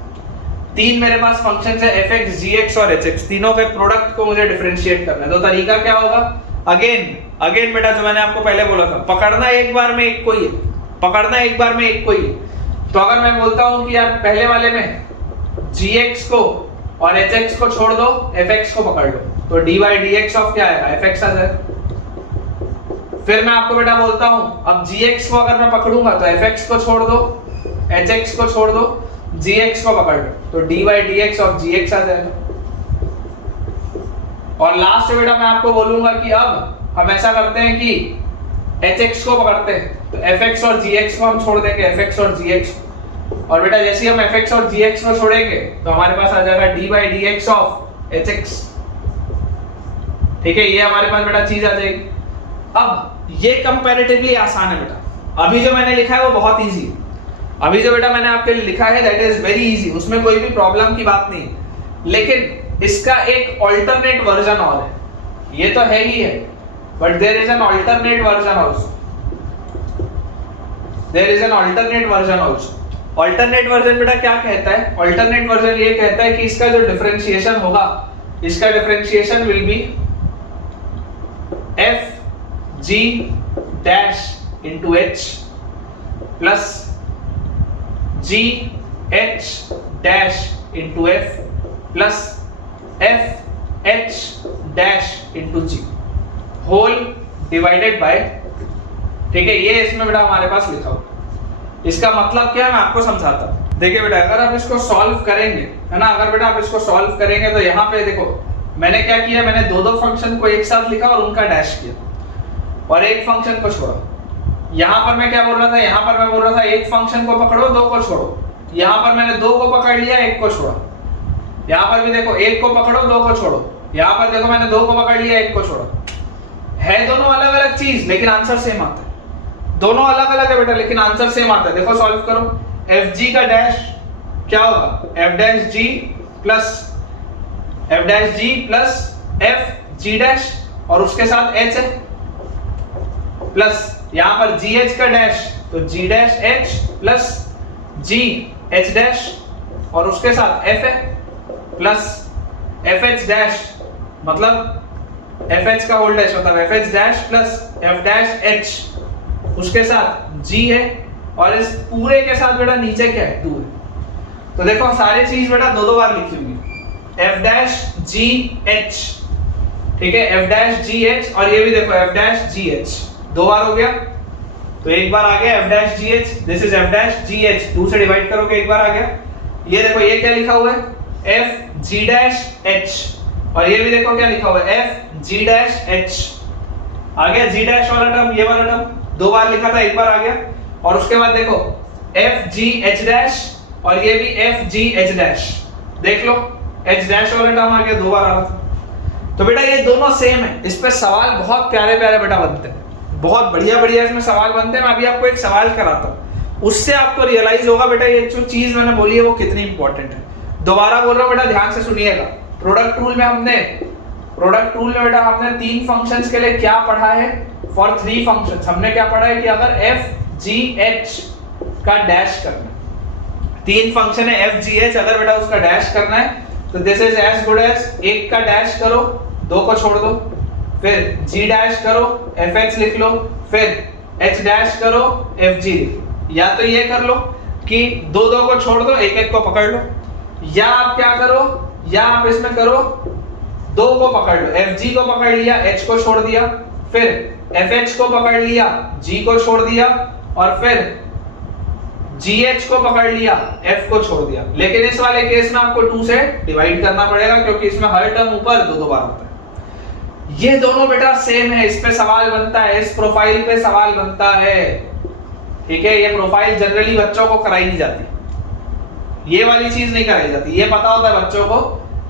तीन मेरे पास फंक्शंस है fx, gx और hx, तीनों के प्रोडक्ट को मुझे डिफरेंशिएट करना है। तो तरीका क्या होगा? अगेन बेटा जो मैंने आपको पहले बोला था, पकड़ना एक बार में एक को ही है, पकड़ना एक बार में एक को ही है। तो अगर मैं बोलता हूं कि यार पहले वाले में gx को और hx को छोड़ दो, fx को पकड़ लो, तो dy dx ऑफ क्या आएगा? fx आ जाएगा। फिर मैं आपको बेटा बोलता हूं अब gx को अगर मैं पकड़ूंगा तो fx को छोड़ दो, hx को छोड़ दो, gx को पकड़ लो, तो dy dx ऑफ gx आ जाएगा। और लास्ट में बेटा मैं आपको बोलूंगा कि अब हम ऐसा करते हैं कि hx को पकड़ते हैं, तो fx और gx को हम छोड़ देंगे, fx और gx, और बेटा जैसे ही हम fx और gx को छोड़ेंगे तो हमारे पास आ जाएगा d by dx of hx। ठीक है, ये हमारे पास बेटा चीज आ जाएगी। अब ये कंपैरेटिवली आसान है बेटा, अभी जो मैंने लिखा है वो बहुत इजी है, अभी जो बेटा मैंने आपके लिए लिखा है दैट इज वेरी इजी, उसमें कोई भी प्रॉब्लम की बात नहीं, लेकिन इसका एक ऑल्टरनेट वर्जन और है, ये तो है ही है but there is an alternate version also, there is an alternate version also. Alternate version बेटा क्या कहता है, ऑल्टरनेट वर्जन ये कहता है कि इसका जो डिफरेंशिएशन होगा, इसका differentiation will be f g dash into h plus g h dash into f plus f h dash into g whole divided by, ठीक है, ये इसमें बेटा हमारे पास लिखा हुआ। इसका मतलब क्या है मैं आपको समझाता हूँ। देखिए बेटा अगर आप इसको सॉल्व करेंगे, है ना, अगर बेटा आप इसको सॉल्व करेंगे तो यहाँ पे देखो मैंने क्या किया, मैंने दो फंक्शन को एक साथ लिखा और उनका डैश किया और एक फंक्शन को छोड़ा। यहाँ पर मैं क्या बोल रहा था, यहाँ पर मैं बोल रहा था एक फंक्शन को पकड़ो दो को छोड़ो, यहाँ पर मैंने दो को पकड़ लिया एक को छोड़ा। यहाँ पर भी देखो एक को पकड़ो दो को छोड़ो, यहाँ पर देखो मैंने दो को पकड़ लिया एक को छोड़ा। है दोनों अलग अलग चीज लेकिन आंसर सेम आता है, दोनों अलग अलग है बेटा लेकिन आंसर सेम आता है। देखो सॉल्व करो, एफ जी का डैश क्या होगा, एफ डैश जी प्लस एफ जी डैश और उसके साथ एच है, प्लस यहाँ पर जी एच का डैश तो G dash H plus G H dash और उसके साथ एफ है, प्लस एफ एच डैश मतलब एफ एच का होल डैश मतलब F H dash plus F dash H उसके साथ जी है और इस पूरे के साथ बेटा नीचे क्या है 2 है। तो देखो सारी चीज बेटा दो बार लिखी होंगी, एफ डैश जी एच, ठीक है, एफ डैश जी एच और ये भी देखो एफ डैश जी एच, 2 बार हो गया तो एक बार आ गया F dash ji H, this is F dash ji H, 2 से डिवाइड करोगे एक बार आ गया। ये देखो ये क्या लिखा हुआ है एफ जी डैश एच और ये भी देखो क्या लिखा हुआ है एफ जी डैश एच, आ गया जी डैश वाला टर्म, ये वाला टर्म 2 बार लिखा था एक बार आ गया। और उसके बाद देखो एफ जी एच डैश और ये भी एफ जी एच डैश, देख लो एच डैश वाला टर्म आ गया 2 बार आ रहा था। तो बेटा ये दोनों सेम है, इस पे सवाल बहुत प्यारे प्यारे बेटा बनते हैं, बहुत बढ़िया बढ़िया इसमें सवाल बनते हैं। मैं अभी आपको एक सवाल कराता हूँ, उससे आपको रियलाइज होगा बेटा ये जो चीज मैंने बोली है वो कितनी इंपॉर्टेंट है। दोबारा बोल रहा हूँ बेटा ध्यान से सुनिएगा। प्रोडक्ट रूल में बेटा हमने 3 फंक्शंस के लिए क्या पढ़ा है, फॉर 3 फंक्शंस हमने क्या पढ़ा है कि अगर एफ जी एच का डैश करना, 3 फंक्शन है एफ जी एच, अगर बेटा उसका डैश करना है तो this is as good as एक का डैश करो 2 को छोड़ दो, फिर जी डैश करो एफ एच लिख लो, फिर एच डैश करो एफ जी लिख लो। या तो ये कर लो कि 2 को छोड़ दो एक एक को पकड़ लो, या आप क्या करो, या आप इसमें करो 2 को पकड़ लो, एफ जी को पकड़ लिया एच को छोड़ दिया, फिर एफ एच को पकड़ लिया जी को छोड़ दिया और फिर जी एच को पकड़ लिया एफ को छोड़ दिया। लेकिन इस वाले केस में आपको 2 से डिवाइड करना पड़ेगा क्योंकि इसमें हर टर्म ऊपर 2 बार होता है। ये दोनों बेटा सेम है, इस पे सवाल बनता है, इस प्रोफाइल पे सवाल बनता है, ठीक है। ये प्रोफाइल जनरली बच्चों को कराई नहीं जाती, ये वाली चीज नहीं कराई जाती, ये पता होता है बच्चों को,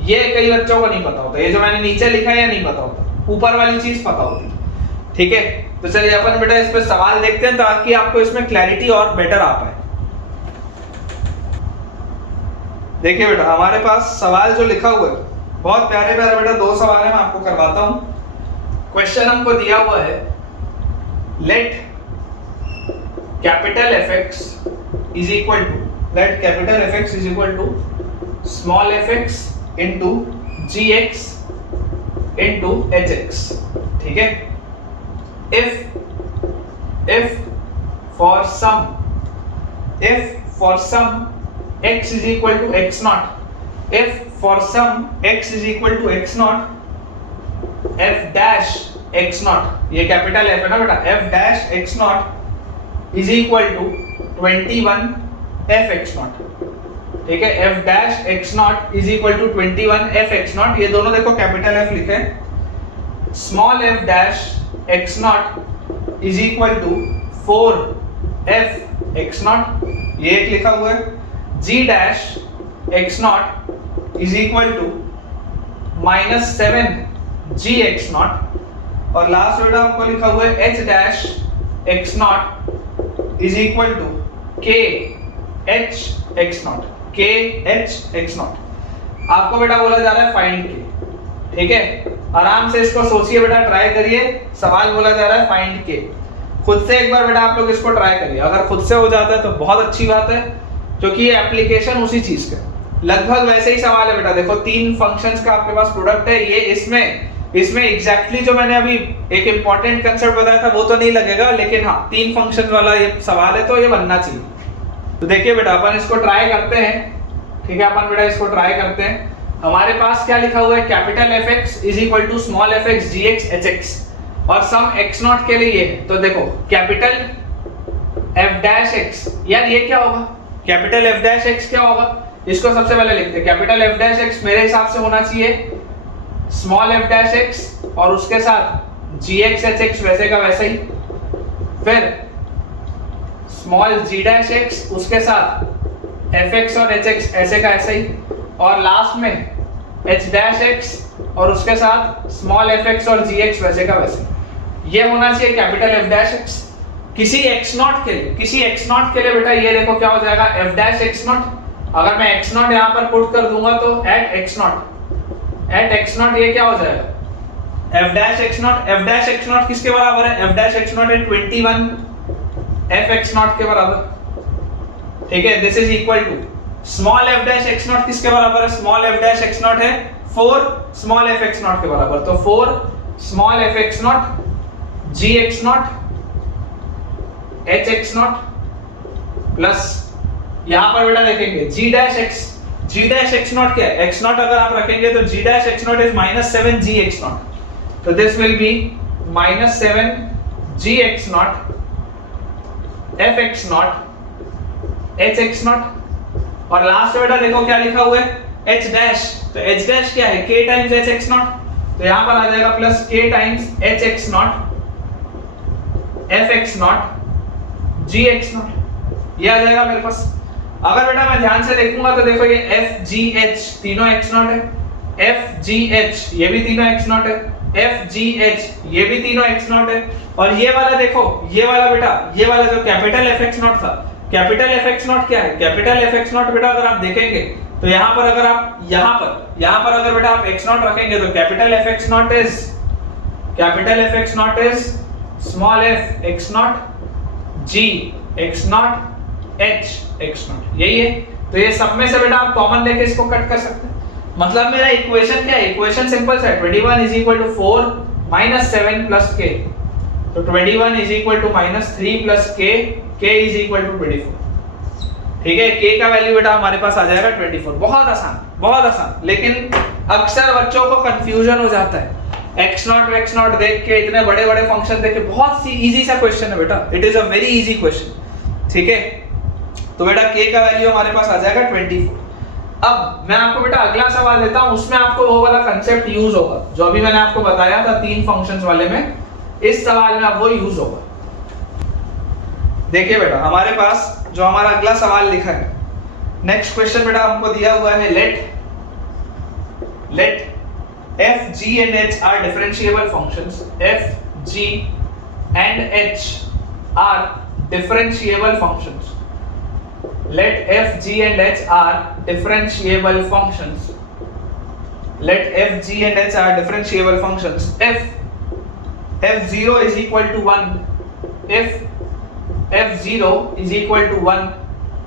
ये कई बच्चों को नहीं पता होता, ये जो मैंने नीचे लिखा है ये नहीं पता होता, ऊपर वाली चीज पता होती, ठीक है। तो चलिए अपन बेटा इस पे सवाल देखते हैं ताकि आपको इसमें क्लैरिटी और बेटर आ पाए। देखिए बेटा हमारे पास सवाल जो लिखा हुआ है बहुत प्यारे प्यारे बेटा 2 सवाल है, मैं आपको करवाता हूं। क्वेश्चन हमको दिया हुआ है, let capital fx is equal to, let capital fx is equal to small fx into gx into hx, ठीक है। if for some x is equal to x naught, if for some x is equal to x naught, f dash x naught, ये capital f है ना बेटा, f dash x naught is equal to 21 f x naught, ठीक है। f dash x naught is equal to 21 f x naught, ये दोनों देखो capital f लिखे हैं small f dash x not is equal to 4f x nought, ये एक लिखा हुआ है। g dash x not is equal to -7g x not, और लास्ट बेटा हमको लिखा हुआ है h dash x not is equal to k h x nought, k h x nought. आपको बेटा बोला जा रहा है फाइंड k, ठीक है। आराम से इसको सोचिए बेटा, ट्राई करिए। सवाल बोला जा रहा है फाइंड के। खुद से एक बार बेटा आप लोग इसको ट्राई करिए। अगर खुद से हो जाता है तो बहुत अच्छी बात है, क्योंकि ये एप्लीकेशन उसी चीज का लगभग वैसे ही सवाल है बेटा। देखो 3 फंक्शंस का आपके पास प्रोडक्ट है, ये इसमें एग्जैक्टली जो मैंने अभी एक इंपॉर्टेंट कंसेप्ट बताया था वो तो नहीं लगेगा, लेकिन हाँ 3 फंक्शन वाला ये सवाल है तो ये बनना चाहिए। तो देखिए बेटा अपन इसको ट्राई करते हैं, ठीक है। अपन बेटा इसको ट्राई करते हैं। हमारे पास क्या लिखा हुआ है, capital f x is equal to small f x g x h x, और सम एक्स नॉट के लिए ये है। तो देखो कैपिटल एफ डैश एक्स, यार ये क्या होगा, कैपिटल एफ डैश एक्स क्या होगा, इसको सबसे पहले लिखते हैं। कैपिटल एफ डैश एक्स मेरे हिसाब से होना चाहिए स्मॉल एफ डैश एक्स और उसके साथ जी एक्स एच एक्स वैसे का वैसे ही, फिर स्मॉल जी डैश एक्स उसके साथ एफ एक्स और एच एक्स ऐसे का ऐसे ही, और लास्ट में एच डैश एक्स और उसके साथ स्मॉल एफ एक्स और जी एक्स वैसे का वैसे। ये होना चाहिए कैपिटल एफ डैश एक्स। किसी एक्स नॉट के लिए बेटा ये देखो क्या हो जाएगा, एफ डैश एक्स नॉट। अगर मैं एक्स नॉट यहाँ पर पुट कर दूंगा तो एट एक्स नॉट ये क्या हो जाएगा, एफ डैश एक्स नॉट किसके बराबर है, एफ डैश एक्स नॉट है 21 एफ एक्स नॉट के बराबर, ठीक है। This is equal to small f dash x nought किसके बराबर है, small f dash x nought है 4 स्मॉल एफ एक्स नॉट के बराबर। तो 4 small f x nought g x not H x nought plus यहां पर बेटा देखेंगे जी डैश एक्स नॉट क्या है, एक्स नॉट अगर आप रखेंगे तो G dash x not is -7 G x not, तो this will be -7 G x not F x not H x not, और लास्ट में बेटा देखो क्या लिखा हुआ है h डैश, तो h डैश क्या है k times h x not, तो यहां पर आ जाएगा plus k times h x not f x नॉट g x नॉट, ये आ जाएगा मेरे पास। अगर बेटा मैं ध्यान से देखूंगा तो देखो ये f g h तीनों x नॉट है, f g h ये भी तीनों x नॉट है, f g h ये भी तीनों x नॉट है, और ये वाला देखो ये वाला बेटा ये वाला जो कैपिटल f x नॉट था, कैपिटल एफ एक्स नॉट क्या है, कैपिटल एफ एक्स नॉट बेटा अगर आप देखेंगे तो यहां पर अगर आप यहां पर अगर बेटा आप एक्स नॉट रखेंगे तो capital f x not is small f x nought g x not H x nought, यही है। तो ये सब में से बेटा आप कॉमन लेके इसको कट कर सकते हैं। मतलब मेरा इक्वेशन क्या है, इक्वेशन सिंपल है, 21 is equal to 4 -7 plus k, तो 21 is equal to -3 plus k is equal to 24, ठीक है। k का वैल्यू बेटा हमारे पास आ जाएगा 24। बहुत आसान, लेकिन अक्सर बच्चों को कंफ्यूजन हो जाता है x नॉट देख के, इतने बड़े फंक्शन देख के। बहुत सी इजी सा क्वेश्चन है बेटा, it is a very easy question, ठीक है। तो बेटा k का वैल्यू हमारे पास आ जाएगा 24। अब मैं आपको बेटा अगला सवाल देता हूं, उसमें आपको वो वाला कंसेप्ट यूज होगा जो अभी मैंने आपको बताया था 3 फंक्शंस वाले में, इस सवाल में अब वो यूज होगा। देखिए बेटा हमारे पास जो हमारा अगला सवाल लिखा है, नेक्स्ट क्वेश्चन बेटा हमको दिया हुआ है, late f g and h are differentiable functions, f g and h are differentiable functions, let f g and h are differentiable functions, let f g and h are differentiable functions, f0 is equal to 1, if f0 is equal to 1,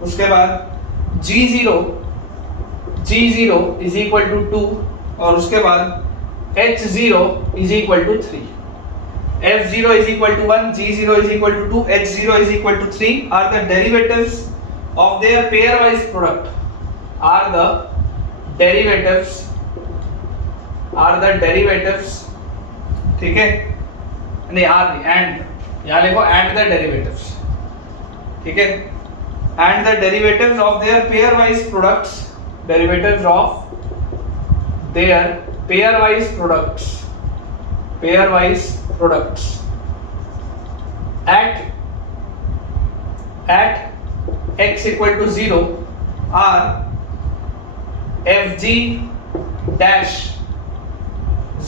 उसके बाद g0 is equal to 2, और उसके बाद h0 is equal to 3, f0 is equal to 1, g0 is equal to 2, h0 is equal to 3 are the derivatives of their pairwise product, are the derivatives, ठीक है, नहीं are नहीं, and यहाँ लिखो and the derivatives, ठीक है, and the derivatives of their pairwise products, derivatives of their pairwise products pair wise products at x equal to 0 are fg dash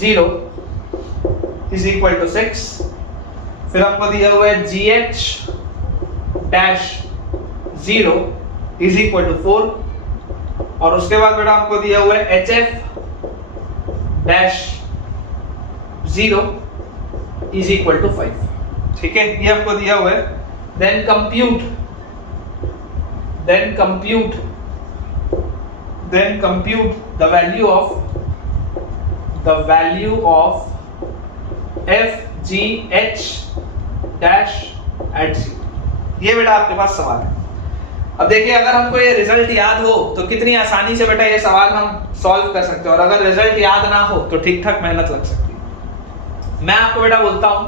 0 is equal to 6, फिर हमको दिया हुआ है gh dash 0 is equal to 4, और उसके बाद बेटा हमको दिया हुआ है hf dash 0 is equal to 5. ठीक है, ये हमको दिया हुआ है. then compute the value of fgh dash at 0. ये बेटा आपके पास सवाल है. अब देखिए, अगर हमको ये रिजल्ट याद हो तो कितनी आसानी से बेटा ये सवाल हम सॉल्व कर सकते हैं, और अगर रिजल्ट याद ना हो तो ठीक ठाक मेहनत लग सकती है. मैं आपको बेटा बोलता हूं,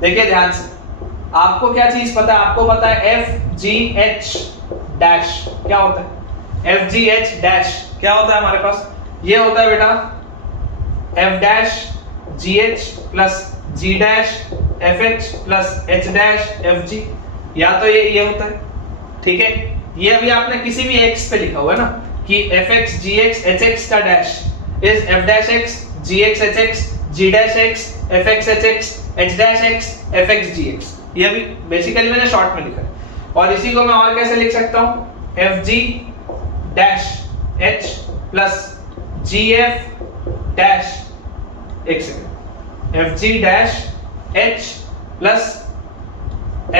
देखिए ध्यान से, आपको क्या चीज पता है? आपको पता है FGH डैश क्या होता है? FGH डैश क्या होता है हमारे पास? ये होता है बेटा F dash GH plus G dash FH plus H dash FG, या तो ये होता है. ठीक है, ये अभी आपने किसी भी x पे लिखा हुआ है ना कि fx gx hx का dash is f dash x gx hx g dash x fx hx h dash x fx gx. ये भी बेसिकली मैंने शॉर्ट में लिखा है, और इसी को मैं और कैसे लिख सकता हूं? fg dash h plus gf dash एक second fg dash h plus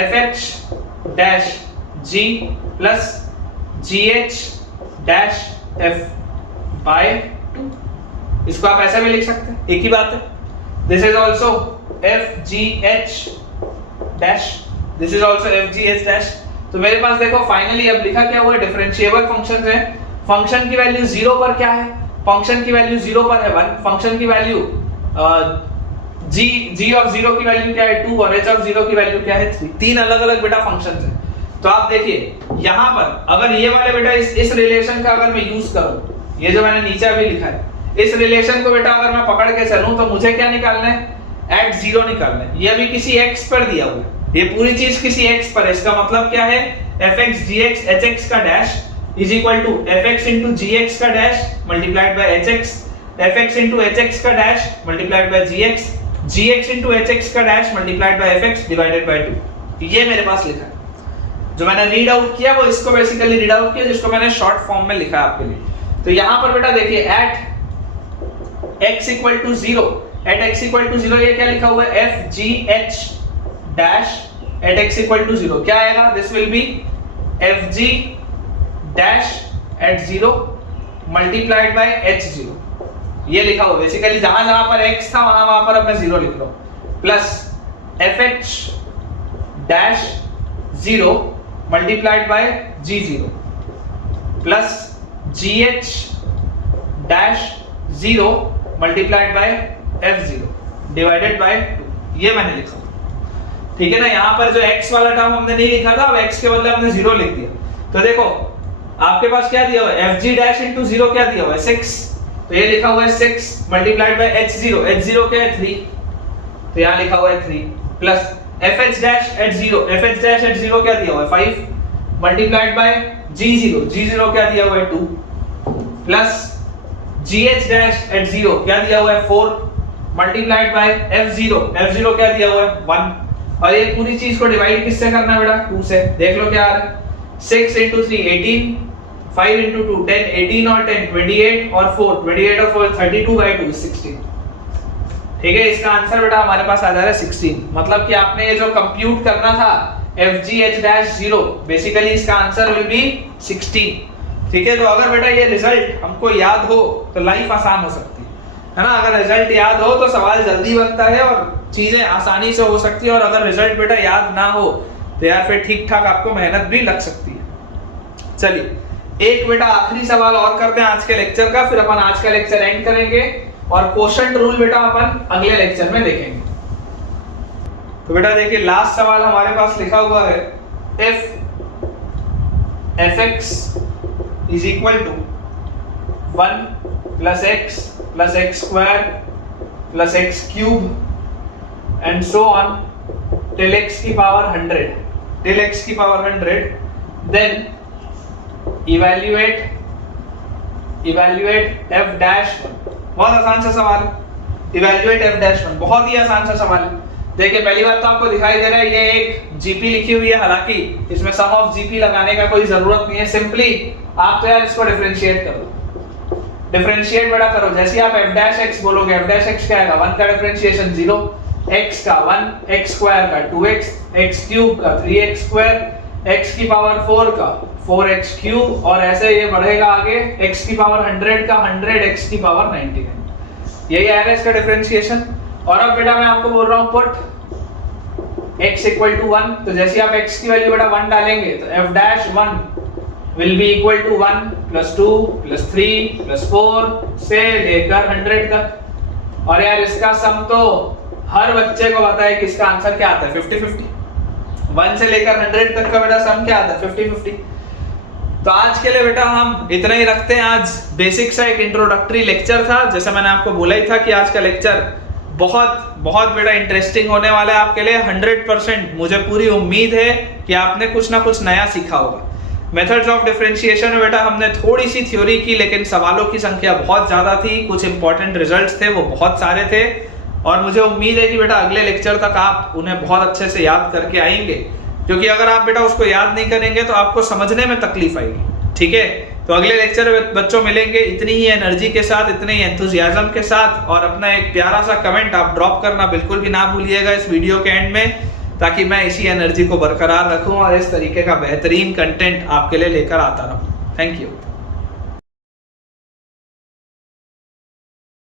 fh dash g plus gh dash f by 2. इसको आप ऐसा भी लिख सकते हैं, एक ही बात है. This is also fgh dash, this is also fgh dash. तो मेरे पास देखो फाइनली अब लिखा क्या हुआ है? डिफरेंशिएबल फंक्शंस है. फंक्शन की वैल्यू 0 पर क्या है? फंक्शन की वैल्यू 0 पर है 1. फंक्शन की वैल्यू g ऑफ 0 की वैल्यू क्या है? 2, और h ऑफ 0 की वैल्यू क्या है? 3. तीन अलग अलग बेटा फंक्शंस हैं. तो आप देखिए यहां पर अगर ये वाले बेटा इस रिलेशन का अगर मैं यूज करूं, ये जो मैंने नीचे अभी लिखा है, इस रिलेशन को बेटा अगर मैं पकड़ के चलूं तो मुझे क्या निकालना है? एट 0 निकालना है. ये अभी किसी x पर दिया हुआ है, ये पूरी चीज किसी x पर है. इसका मतलब क्या है? fx gx hx का dash is equal to fx into gx का dash multiplied by hx, fx into hx का dash multiplied by gx, gx into hx का dash multiplied by fx divided by 2. ये मेरे पास लिखा है. जो मैंने रीड आउट किया वो इसको बेसिकली रीड आउट किया, जिसको मैंने शॉर्ट फॉर्म में लिखा है आपके लिए. तो यहां पर बेटा देखिए at x equal to 0, at x equal to 0 ये क्या लिखा हुआ है? fgh dash at x equal to 0 क्या आएगा? This will be fg dash at 0 multiplied by h0. ये लिखा हुआ बेसिकली, जहां जहां पर x था वहां पर अब मैं 0 लिख रहा हूं, plus fh dash 0 multiplied bye g0 plus gh dash 0 multiplied bye f0 divided by 2. ये मैंने लिखा. ठीक है ना? यहां पर जो x वाला टर्म हमने नहीं लिखा था, अब x के बदले हमने 0 लिख दिया. तो देखो आपके पास क्या दिया हुआ है? fg डैश इनटू 0 क्या दिया हुआ है? 6. तो ये लिखा हुआ है 6 मल्टीप्लाइड बाय h0. h0 क्या है? 3. तो यहां लिखा हुआ है 3 plus fh dash at 0, fh dash at 0 क्या दिया हुआ है? 5 मल्टीप्लाइड बाय g0, g0 क्या दिया हुआ है? 2 प्लस gh डैश एट 0 क्या दिया हुआ है? 4 मल्टीप्लाइड बाय f0, f0 क्या दिया हुआ है? 1. और ये पूरी चीज को डिवाइड किससे करना है बेटा? 2 से. देख लो क्या आ रहा है? 6 into 3 18, 5 into 2 10, 18 और 10 28 और 4 28 और 4 32 by 2 16. ठीक है, इसका आंसर बेटा हमारे पास आ जा रहा है 16. मतलब कि आपने ये जो कंप्यूट करना था fgh-0, बेसिकली इसका आंसर विल बी 16. ठीक है, तो अगर बेटा ये रिजल्ट हमको याद हो तो लाइफ आसान हो सकती है ना? अगर रिजल्ट याद हो तो सवाल जल्दी बनता है और चीजें आसानी से हो सकती है, और अगर रिजल्ट बेटा याद ना हो तो यार फिर ठीक ठाक आपको मेहनत भी लग सकती है. चलिए एक बेटा आखिरी सवाल और करते हैं आज के लेक्चर का, फिर अपन आज का लेक्चर एंड करेंगे, और क्वोशंट रूल बेटा अपन अगले लेक्चर में देखेंगे. तो बेटा देखिए लास्ट सवाल हमारे पास लिखा हुआ है, if fx is equal to 1 plus x square plus x cube and so on till x की पावर 100, till x की power 100, then evaluate f dash 1। बहुत आसान सा सवाल है, evaluate f dash 1 बहुत ही आसान सा सवाल है। देखिए पहली बात तो आपको दिखाई दे रहा है ये एक जीपी लिखी हुई है, हालांकि इसमें सम ऑफ जीपी लगाने का कोई जरूरत नहीं है, सिंपली आप तो यार इसको डिफरेंशिएट करो, डिफरेंशिएट बड़ा करो। जैसे आप f dash x बोलोगे, f dash x क्या आएगा, 1 का डिफरेंशिएशन 0, x का 1, x स्क्वायर का 2x, x क्यूब का 3x स्क्वायर, x की पावर 4 का 4x क्यूब, और ऐसे ये बढ़ेगा आगे, x की पावर 100 का 100, x की पावर 99, यही आएगा इसका डिफरेंशिएशन। और अब बेटा मैं आपको बोल रहा हूँ पुट x इक्वल टू 1, तो जैसे आप x की वैल्यू बेटा 1 डालेंगे तो f dash 1 will be equal to 1 plus 2 plus 3 plus 4 से लेकर 100 तक। और यार इसका सम तो हर बच्चे को पता है कि इसका आंसर क्या आता है, 50-50। 1 से लेकर 100 तक का बेटा सम क्या आता है, 50-50। तो आज के लिए बेटा हम इतना ही रखते हैं। आज बेसिक सा एक इंट्रोडक्टरी लेक्चर था, जैसे मैंने आपको बोला ही था कि आज का लेक्चर बहुत बहुत बेटा इंटरेस्टिंग होने वाला है आपके लिए। 100% मुझे पूरी उम्मीद है कि आपने कुछ ना कुछ नया सीखा होगा। मेथड्स ऑफ डिफरेंशिएशन में बेटा हमने थोड़ी सी थ्योरी की, लेकिन सवालों की संख्या बहुत ज़्यादा थी, कुछ इंपॉर्टेंट रिजल्ट्स थे वो बहुत सारे थे, और मुझे उम्मीद है कि बेटा अगले लेक्चर तक आप उन्हें बहुत अच्छे से याद करके आएंगे, क्योंकि अगर आप बेटा उसको याद नहीं करेंगे तो आपको समझने में तकलीफ आएगी। ठीक है, तो अगले लेक्चर में बच्चों मिलेंगे इतनी ही एनर्जी के साथ, इतने ही एंथुजियाज्म के साथ, और अपना एक प्यारा सा कमेंट आप ड्रॉप करना बिल्कुल भी ना भूलिएगा इस वीडियो के एंड में, ताकि मैं इसी एनर्जी को बरकरार रखूं और इस तरीके का बेहतरीन कंटेंट आपके लिए लेकर आता रहूं। Thank you.